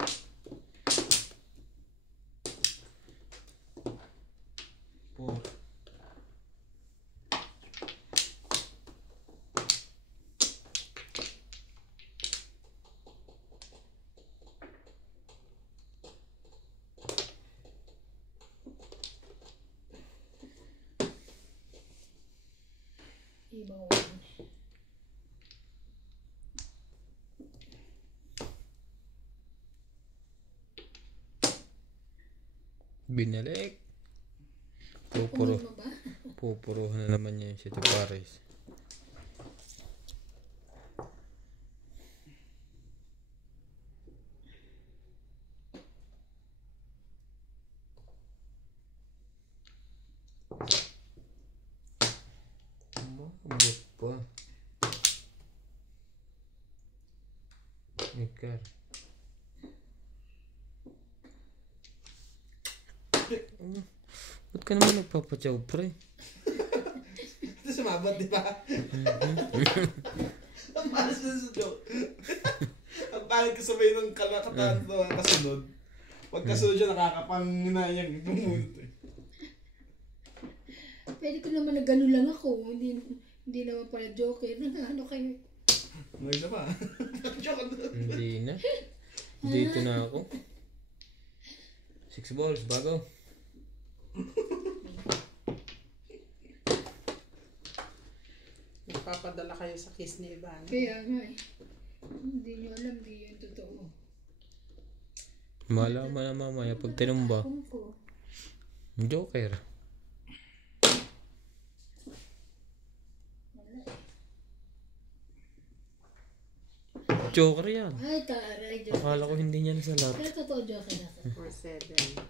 Four. Binalik. Kumod Pupuro. mo ba? Pupuruhan na naman niya yung City Paris. Umabot pa. Ikar. Ba't ka naman nagpapatyaw, pre? Ito sumabot, di ba? Ang palas na sunod. Ang palas ko sabay ng kalakataan to kasunod. Pag kasunod siya, nakakapanginayang pumunto. Pwede ko naman na gano'n lang ako. Hindi naman pala joker. Ano kayo? May isa pa. Joke doon. Hindi na. Dito na ako. 6 balls, bago. Magpapadala kayo sa kiss ni Ivan. Kaya nga eh. Hindi nyo alam, di yun totoo. Malaman na mamaya pag tinumba. Kung ko. Joker. Wala eh. Joker yan. Ay, taray, joker. Akala ko hindi niyan sa lahat. Pero totoo joker ako. 4-7.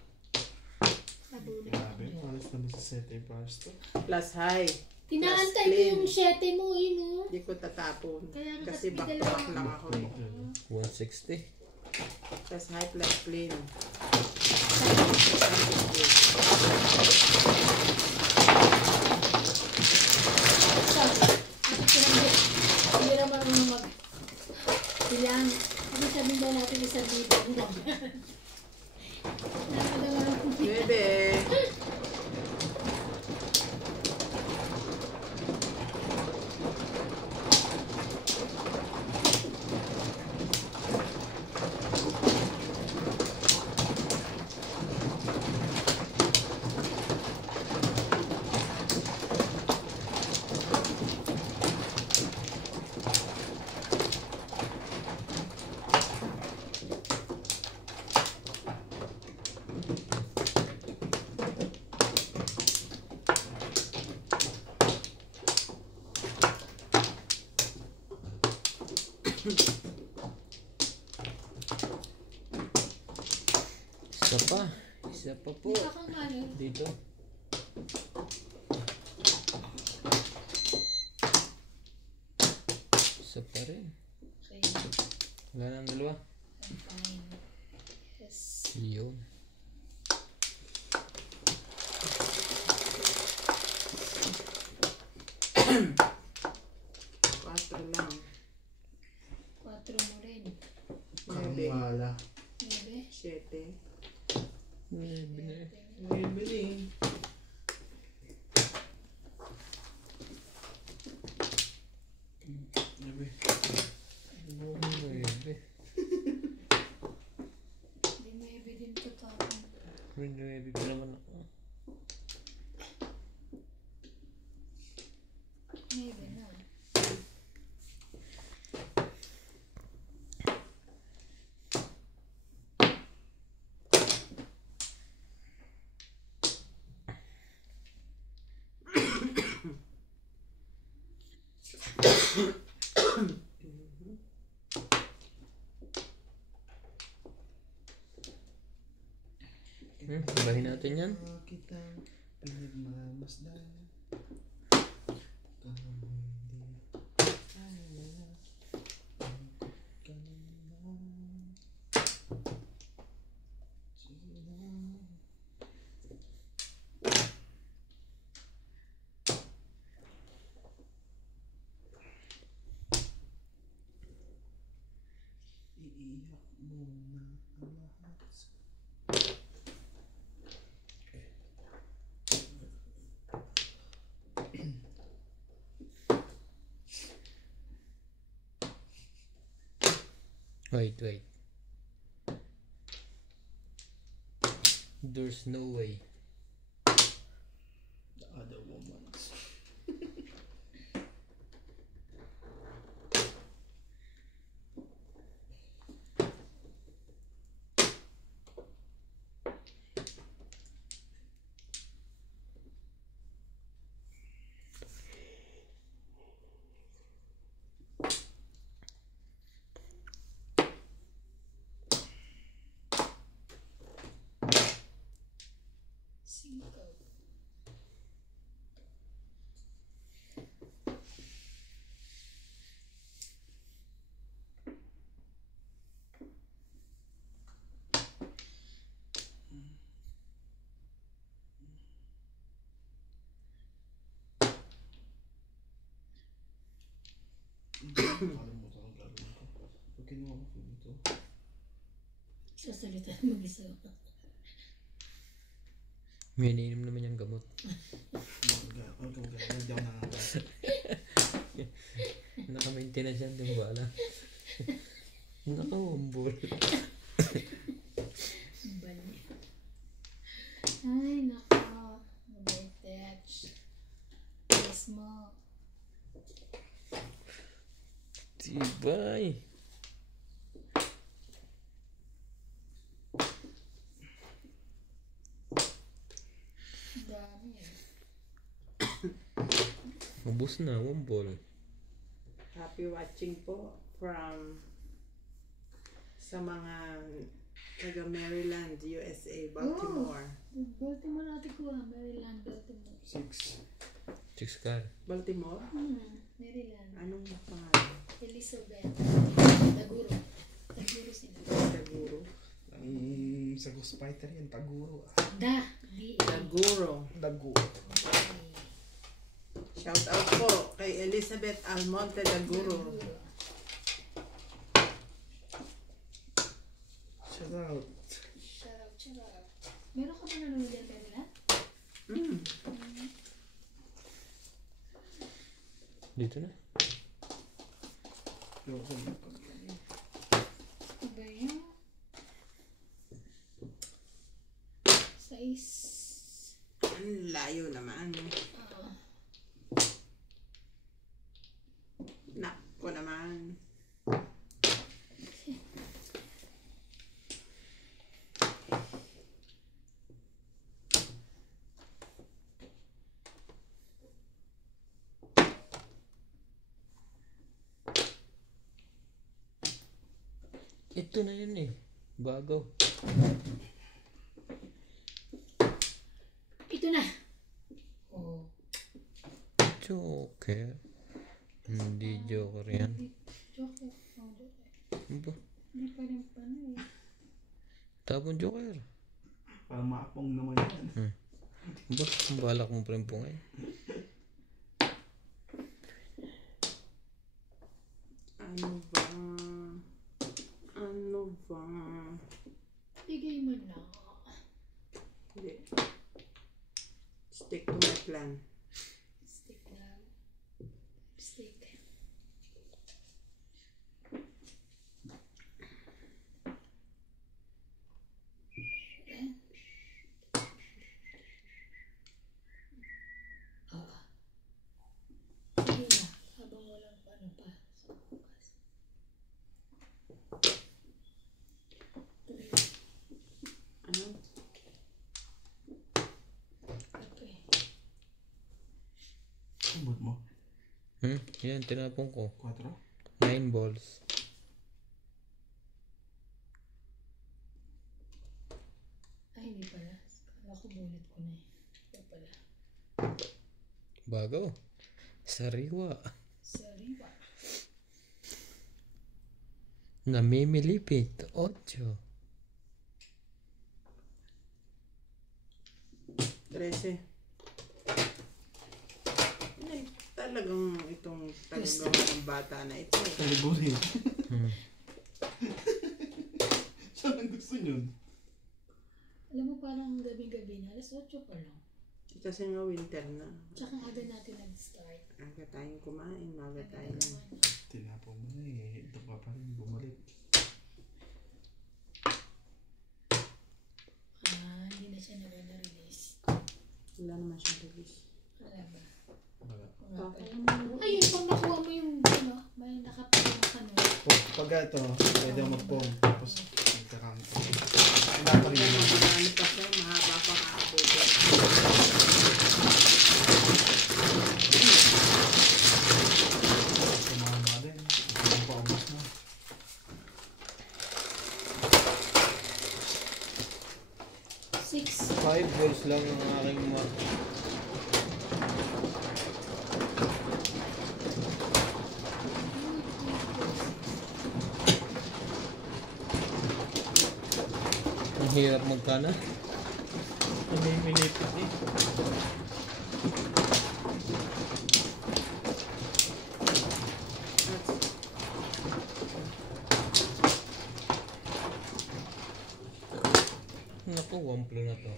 Nabuli. Grabe, palas na sa sete pass to. Plus high. Tinaantay ko yung 7 mo, yun oh. Hindi ko tatapon. Kaya nga, Kasi kasi back to dalawa. back lang ako. 160. Plus high plus clean. Hindi naman mag... Bilang, hindi sabihin ba natin isang libo ang laban. Bebe. Isa pa. Isa pa po. Dito. Isa pa rin. Okay, Wala nang dalawa. I'm fine. Yes. Yun. Quatro lang. 4 mo rin. Bebe. Wala. 9. 7. Bebe din. Bebe. Nuebe. Hindi 9 din katapon. Nuebe pa naman ako. 9 na. Ibahin natin yan. Kita pinagmamasdan. Iiyak muna ang lahat. Wait. There's no way. The other woman's. Nakalimutan ang gagawin ko. Pag kinuha ko dito. Sasalita na mag-isa. May iniinom naman yung gamot. Hindi ako nangangalas. Naka-maintenance yan, di mo ba alam? Naka-wambol. Bali. Ay, nako. Mag-attach. Yes mo. Tibay. Dami yan. Ubus na, wambol. Happy watching po from sa mga taga Maryland, USA, Baltimore. Baltimore natin ko Maryland, Baltimore. 6. 6 car. Baltimore? Maryland. Anong pangalan? Elizabeth. Taguro. Taguro sila. Taguro. Ang sa Ghost Fighter yan, Taguro. D-A. Taguro. Taguro. Shout out po kay Elizabeth Almonte Taguro. Shout out. Shout out. Meron ka ba nanonood yan kanila? Dito na. Loko na. Iba yun. Size. Ang layo naman. Nako naman. Ito na yun eh. Bago. Ito na. Oh. Joker. Hindi Joker yan. Joker. Oh, Joker. Ano ba? Hindi pa rin paano eh. Tapon Joker. Parang maapong naman yan. Ba? Ang balak mo pa rin po ngayon. Ano ba? Ano ba? Bigay mo na. Hindi. Stick to my plan. Stick lang. Stick. Sige na. Habang walang ano pa. Sa bukas. Ano? Kape. Ambot mo. Yan, tinapon ko. 4. 9 balls. Ay, hindi pala. Kala ko bulit ko na eh. Ito pala. Bago. Sariwa. Sariwa. Namimilipit. 8. 13. Ay, talagang itong tagagawa ng bata na ito. Kaliburi. Saan ang gusto nyo? Alam mo parang gabi-gabi na. Alas 8 pa lang. Kasi nga winter na. Tsaka aga natin nag-start. Aga tayong kumain, maga tayo. Tinapo mo na eh. Ito pa pa rin bumalik. Hindi na siya na-release. Wala naman siyang release. Wala ba? Wala. Ayun, pag nakuha mo yung ano, may nakapagod ka nun. Pag ito, pwede mo mag-pong. Tapos magkakanto. Wala pa rin yun. Ano pa siya, mahaba pa kaabuto. Kumama din. Hindi pa ubos na. 6. 5 balls lang ang aking Ang hirap magkana. Namimilipit eh. Ito, wamplo na to.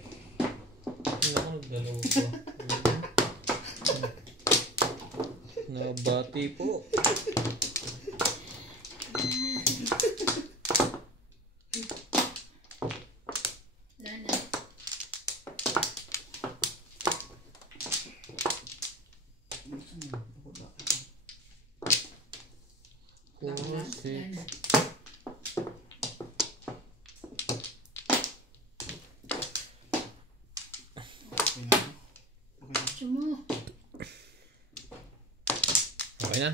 Hindi ako nagdalaw pa. Nabati po. Lana. Four, six. Lana. Okay na. Okay na. Gusto mo. Okay na?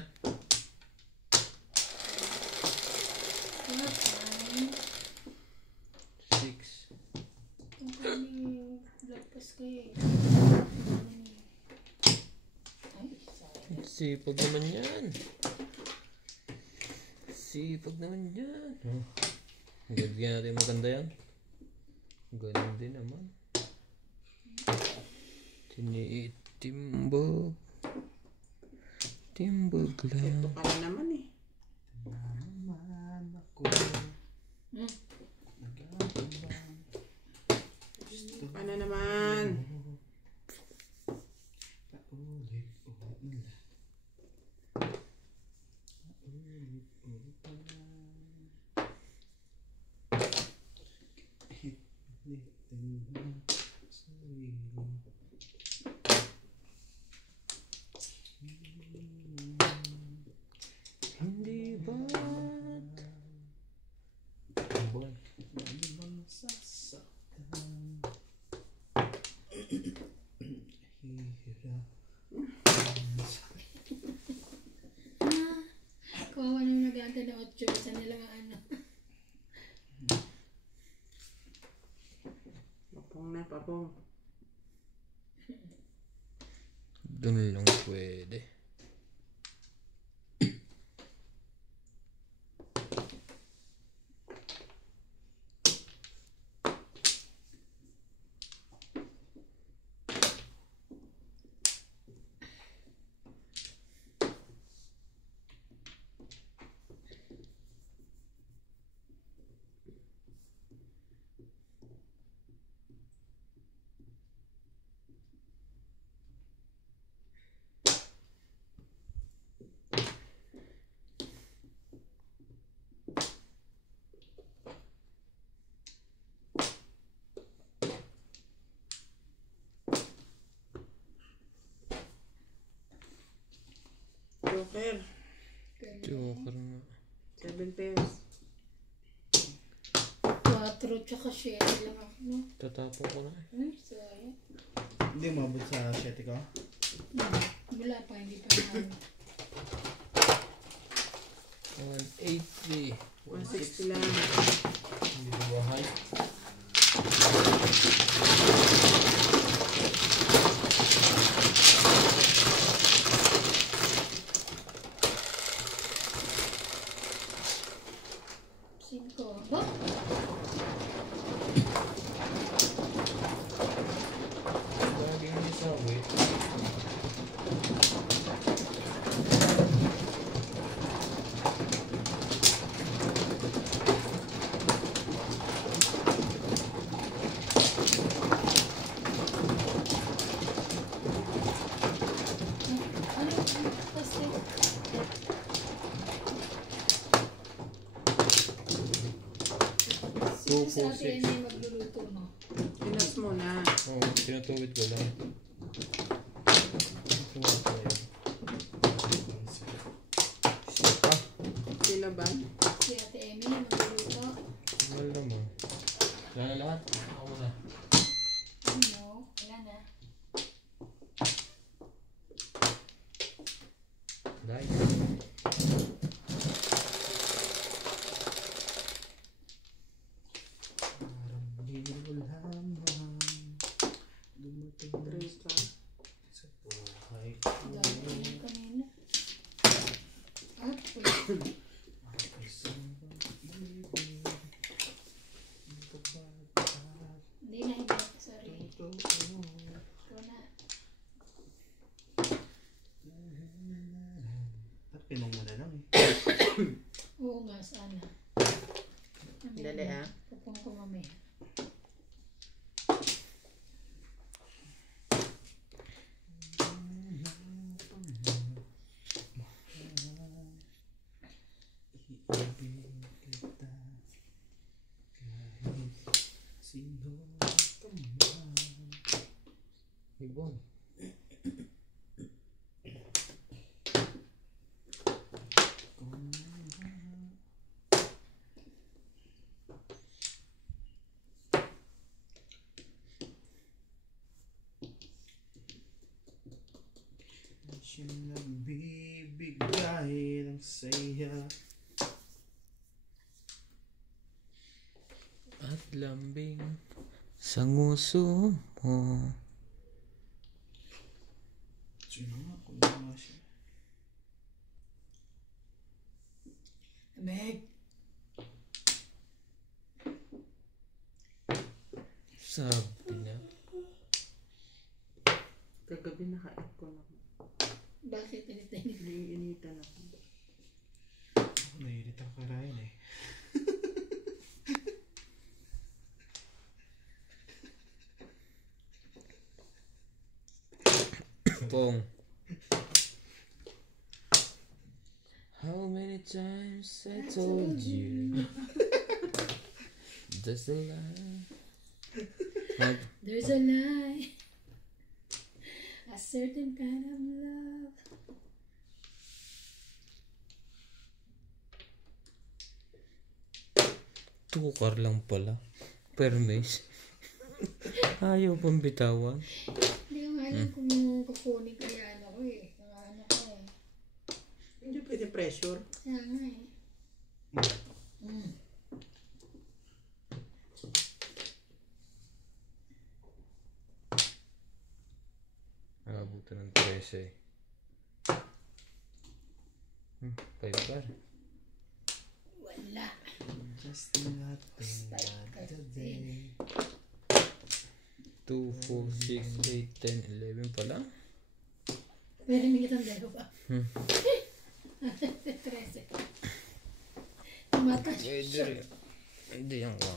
Nine. Six. Kung kami lagpas kayo eh. Ay, sayang. Sipag naman yan. Sipag naman yan. Oh. Gagawin natin maganda yan. Ganun din naman. Tiniitimbog. Timbog Ito lang. ka na naman eh. Naman ako. Hmm. Nagkakabang. Ito ka na naman. Paulit-ulit nila. Paulit-ulit nila. Hit-hitin mo sa sarili. Hindi ba? Boy. Ano bang sasaktan? Hihira. Kawawa na yung nag-aantay ng 8. Saan nila nga ano. Papong na, papong. Doon lang pwede. Joker. Joker nga. 7 pairs. 4 tsaka 7 lang ako. No? Tatapon ko na. Ay, sayang. Hindi umabot sa 7 ko. Wala pa, hindi pa naman. 180. 160 lang. Hindi ba bahay? Cinco. Oh! Laging may sawi. Ano? Kasi, Two, si four, ate six. Amy magluluto, no? Pinas mo na. Oo, tinutuwid ko lang. Sino ba? Si ate Amy magluluto. Mahal naman. Wala na lahat. Ako muna. Ano? Wala na. Dahil. Parang di mo lamang dumating 3 pa. sa buhay Dami ko na kanina. Ah, wait. Isang pag-ibig ito ba Hindi na, hindi na. Sorry. totoo? Ito na. Pinong mo na lang eh. Oo nga, sana. Dali ah. Pupong ko mamaya. iibig kita kahit sino ka man. Ibon. Siyang nagbibigay ng saya At lambing sa nguso mo. sino nga kung ano nga siya. Meg, Sabi na. Kagabi naka-aircon ako. bakit init-init? Naiinitan ako. Ako naiinit ako kay Ryan eh. Pong. How many times I told you there's a lie. There's a lie. A certain kind of love. Tukar lang pala. Permis. Ayaw pang bitawan. Hindi ko nga alam kung kukunin ko yan ako eh. Ang ano ko eh. Hindi pwede pressure. Kaya nga eh. Nakabuto ng 13. 5 car. Wala. Just another day. 2, 4, 6, 8, 10, 11 pala. Pero may kitang dalawa. 13. Tumatas siya. Hindi yan ko.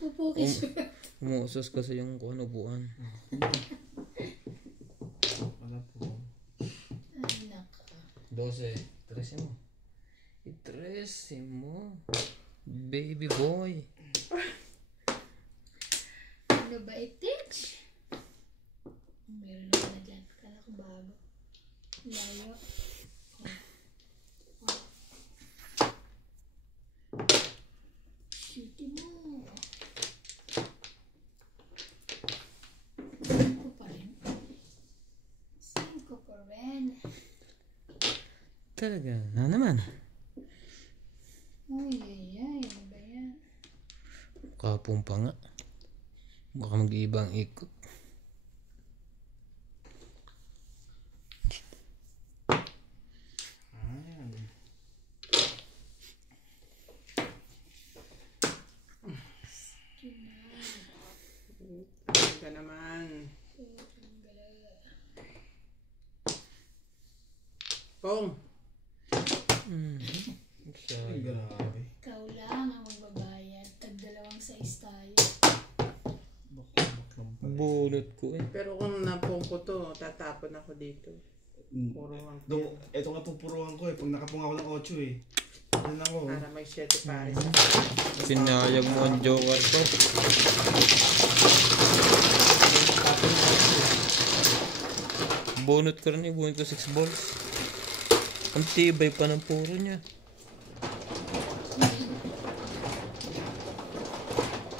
Pupukis siya. Umuusas kasi yung upuan. Wala po. Ay, naka. 12. 13 mo. 13 mo. Baby boy. Ano ba i-teach? Meron naman na dyan. Kala ko bago. Layo. Shooty mo. Cinco pa rin. Cinco pa rin. Talaga na naman. Ay. Ano ba yan? Kapong pa nga. Baka mag-iibang ikot. Ayan. Talaga naman. Pong! Ay, grabe. Ikaw lang ang magbabayad. Tag-2 size tayo. Bakit lang pala. Bunot ko eh. Pero kung napong ko to, tatapon ako dito. Puro ang Ito nga pupuruhan ko eh. Pag nakapunga ako ng 8 eh. Yan ako. para may 7 pares. Pinayag mo ang joker ko. Bunot ko rin eh. Bunot ko 6 balls. Ang tibay pa ng puro niya.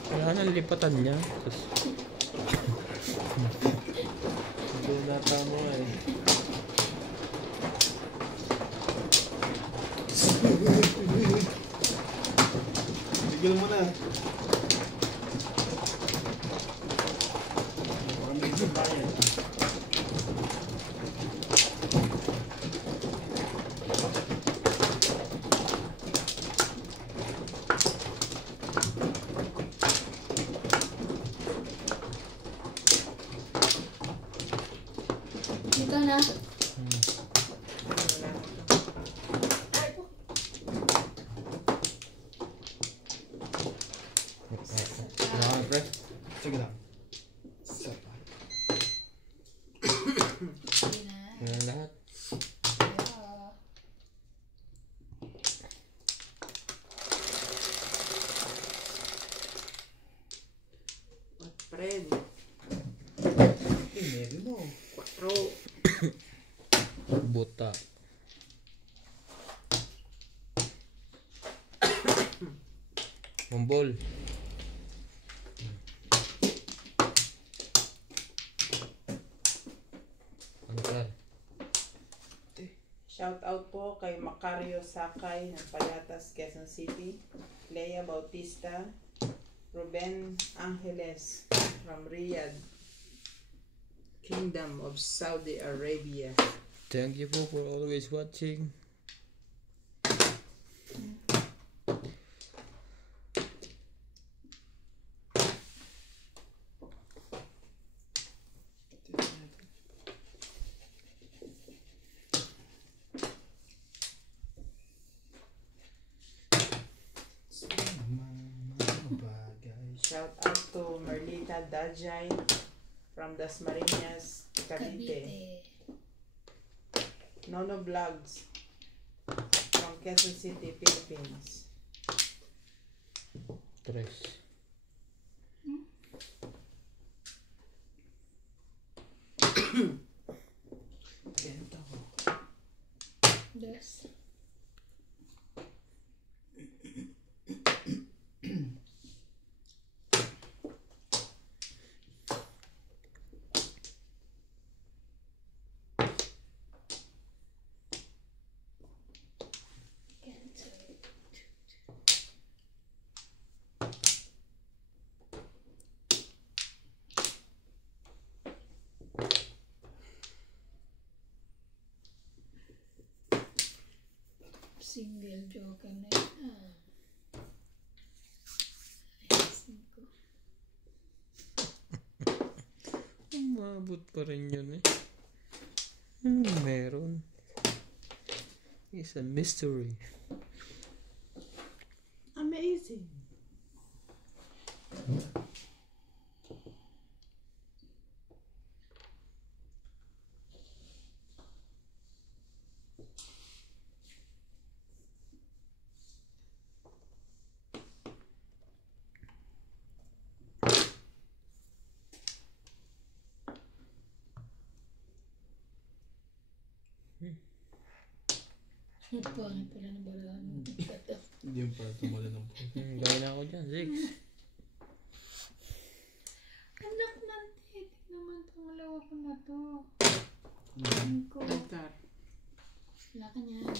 Kaya nang lipatan niya. Hindi na tama eh. Tigil mo na. Baka may isang bayan. Dito na. Ah, pre. Sige lang. Isa pa. Sige na. Yan lahat. Yeah. Red. Meron mo. 4. Buta. Mambol. Angkar. Shout out po kay Macario Sakay ng Payatas, Quezon City. Lea Bautista. Ruben Angeles from Riyadh, Kingdom of Saudi Arabia. Thank you po for always watching. Shout out to Merlita Dajay from Dasmariñas, Cavite. Nono Vlogs from Quezon City, Philippines. 3. Dos. Single joker na yan. Ayusin ko. Umabot pa rin yun eh. Meron. It's a mystery. Amazing. Pangit pala ng balahan mo. Hindi yung para tumala ng po. Gawin na ako dyan, 6. Anak man, titik naman itong malawa ko na to. Ano ko? Altar. Wala ka niyan.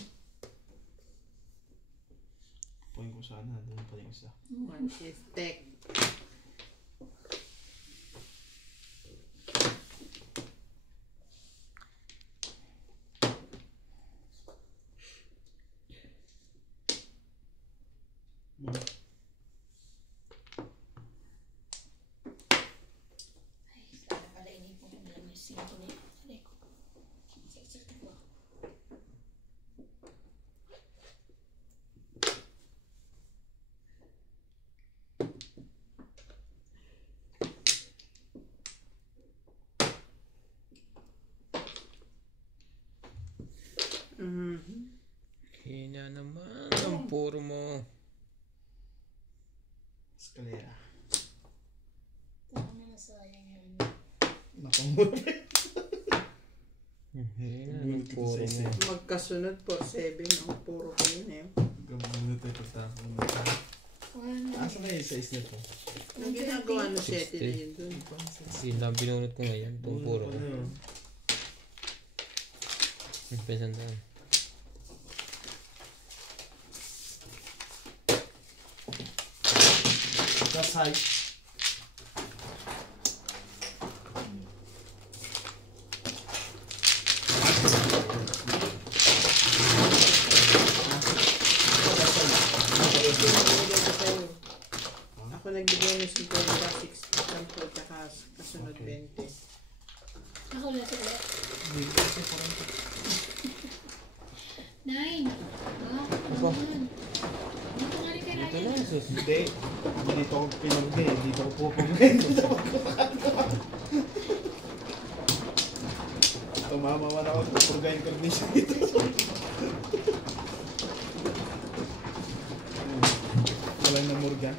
Point ko sana, doon pa yung isa. One is tech. Ay, sana pala inipon ko na lang yung singko na yun. Aray ko. Siksik ko. Hina naman ang puro mo. Escalera. Tama na sayang yun. Nakamura. Hina ng puro mo. Magkasunod po, 7. Ang puro ko yun eh. Gamuna tayo pagtako na tayo. Asa na yung size nito? Ang ginagawa no 7 na yun dun. Yun lang binunot ko ngayon. Itong puro ko. Pesandaan. That's height. Ako nagbigay ng 56, 10, tsaka kasunod 20. Ako na sila. Hindi kasi parang 9. Aba. Dito nga rin kay Ito Ryan. na, sus. Hindi. Dito ako pinagbi. Dito ako pupumagin. Tumama man ako. Purga yung cognition dito. Walang namurga.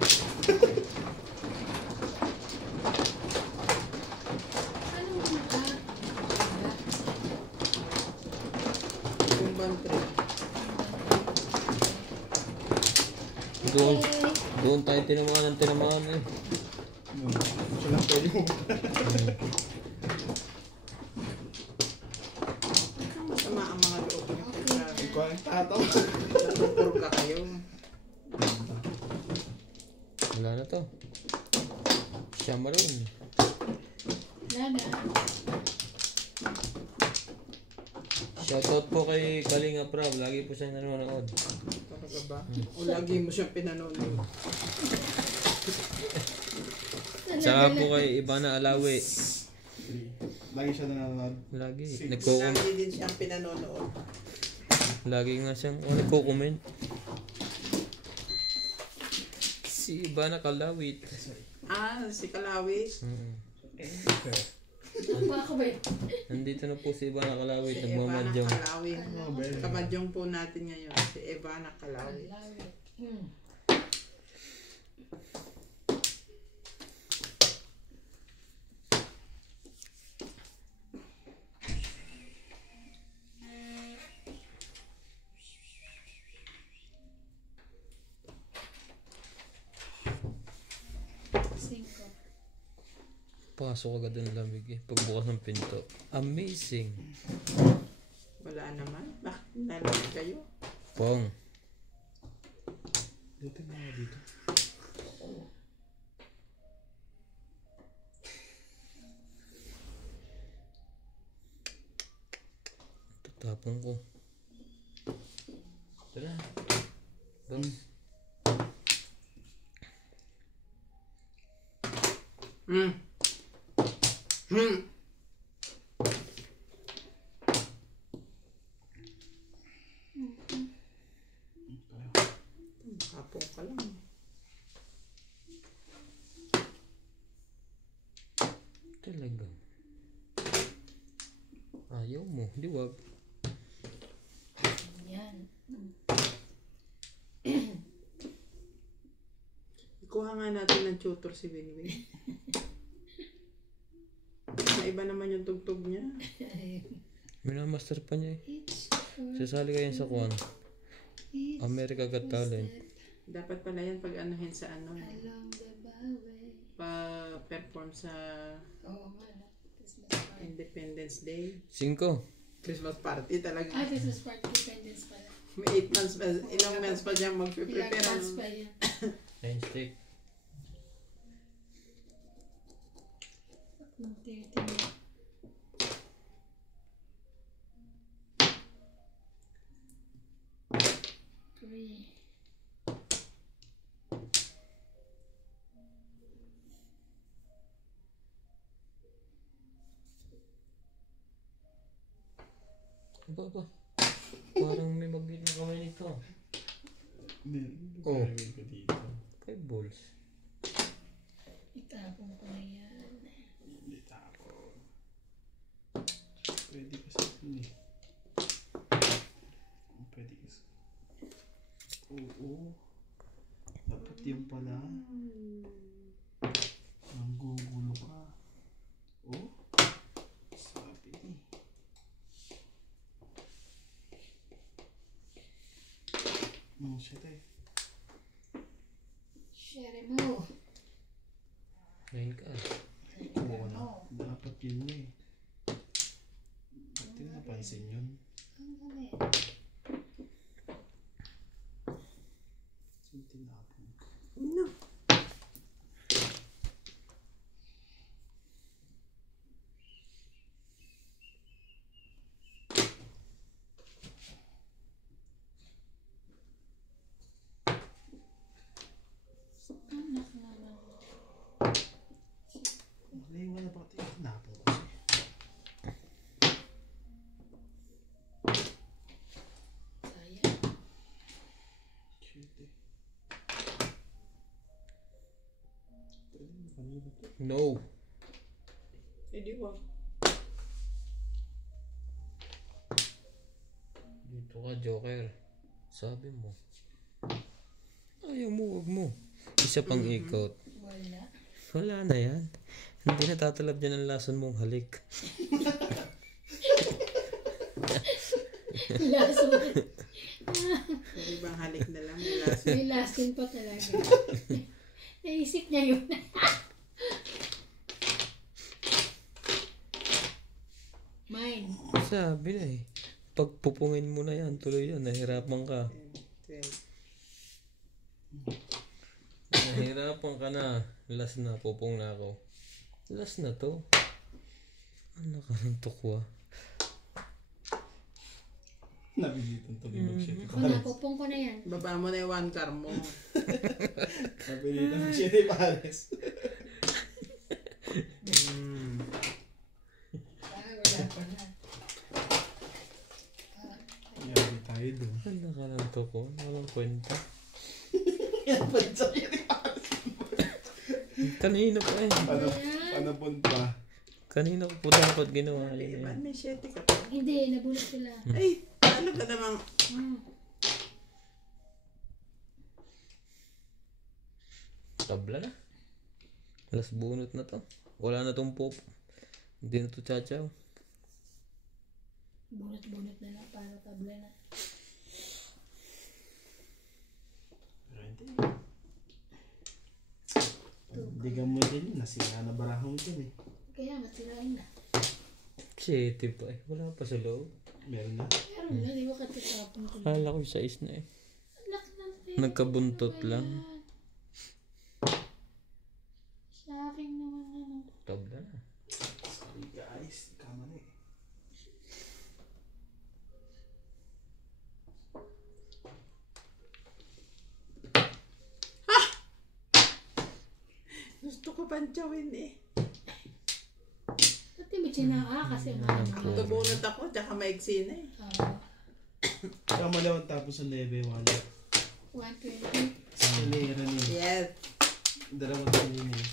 Doon tayo tinamaan eh. Siya lang pwede mo. Masama ang mga loob niyo. Grabe. Ikaw ang tataw. Natupurga kayo. Wala na to. Siya maroon. Lana. Shoutout po kay Kalinga Prab. Lagi po siya nanonood. Talaga ba? O lagi mo siyang pinanonood. Tsaka po kay Ivana Alawi. Lagi siya nanonood. Lagi. Lagi din siyang pinanonood. Lagi nga siyang nagko-comment. Si Ivana Kalawit. Ah, si Kalawit. Ako ba yun? Nandito na po si Ivana Kalawit. Si Evana Nagmamadyong. Kalawit. Kabadyong po natin ngayon. Si Evana Kalawit. Hmm. Cinco. Pasok agad ng lamig eh. Pagbukas ng pinto. Amazing. Wala naman. Bakit nalamig kayo? Pong. Dito na nga dito. Tatapon ko. Tara. Boss. Hmm. Hmm. Kapong ka lang. Talaga. Ayaw mo. Di wag. Yan. Ikuha nga natin ng tutor si Winwin. Iba naman yung tugtog niya. Minamaster pa niya eh. It's Sasali kayo sa kwan. America Got Talent. Dapat pala yan pag anuhin sa ano. along the byway. Pa-perform sa Oo nga na. Christmas party. Independence Day. 5. Christmas party talaga. Ah, Christmas party. Independence pala. May 8 months pa. Ilang months pa dyan Ilang mag-prepare. months pa yan. 9 stick. Ng 30. Three. Aba. Parang may mag-hit na kamay nito. Hindi. Oh. Gagawin ko dito. 5 balls. Itapon ko na yan. Hindi tapo. Pwede kasi hindi. Pwede kasi. Oo. Dapat yung pala. Nanggugulo ka. Oh. Sabi ni. Shit eh. Share mo. 9 ka. Oo na. Dapat yun eh. Ba't yung napansin yun? Ang galing. Saan tinapon ko? No. Anak naman. Mali, wala ba ito yung tinapon ko siya? Sayang. Shit eh. Pwede mo kanina to? No. Hindi wag. Dito ka, Joker. Sabi mo. Ayaw mo, wag mo. Isa pang ikot. Wala. Wala na yan. Hindi na tatalab dyan ang lason mong halik. Laso. Pwede bang halik na lang? May last. May lasin pa talaga. Naisip niya yun. Mine. Sabi na eh. Pagpupungin mo na yan, tuloy yan. Nahirapan ka. 12. Nahirapan ka na. Last na, pupung na ako. Last na to. Ano ka ng tukwa? Nabilitan to mag-7 Ako na, pupong ko na yan. Baba mo na yung 1 car mo. Nabilitan mag-7 pares. Wala pa na. Yabi tayo doon. Ano ka ng tukwa? Walang kwenta. Yan pa rin sa 7 pares. Kanino pa eh. Paano punta? Kanino ko po dapat ginawa Ay, yun ba't eh. may 7 ka pa? Hindi, nabulot sila. Ay, ano ka namang... Tabla na. Last bunot na to. Wala na tong pop. Hindi na to chachaw. Bunot-bunot na lang para tabla na. Hindi ka mo din yun. Nasira na barahan mo dyan eh. Kaya masirain na. 7 pa eh. Wala pa sa loob. Meron na. Pero na, di ba katatapon ko. Akala ko 6 na eh. Anak ng pera. Nagkabuntot Ano ba lang. yan? Sa akin naman ano. Tabla na. Sorry guys. Kama na eh. Gusto ko pantsawin eh. Ba't di mo sinaka kasi ang ano. Tubunot ako, tsaka maigsi na eh. Kama naman tapos sa 9 wala. 120. Sa lera niya. Yes. Dalawang tayo niya.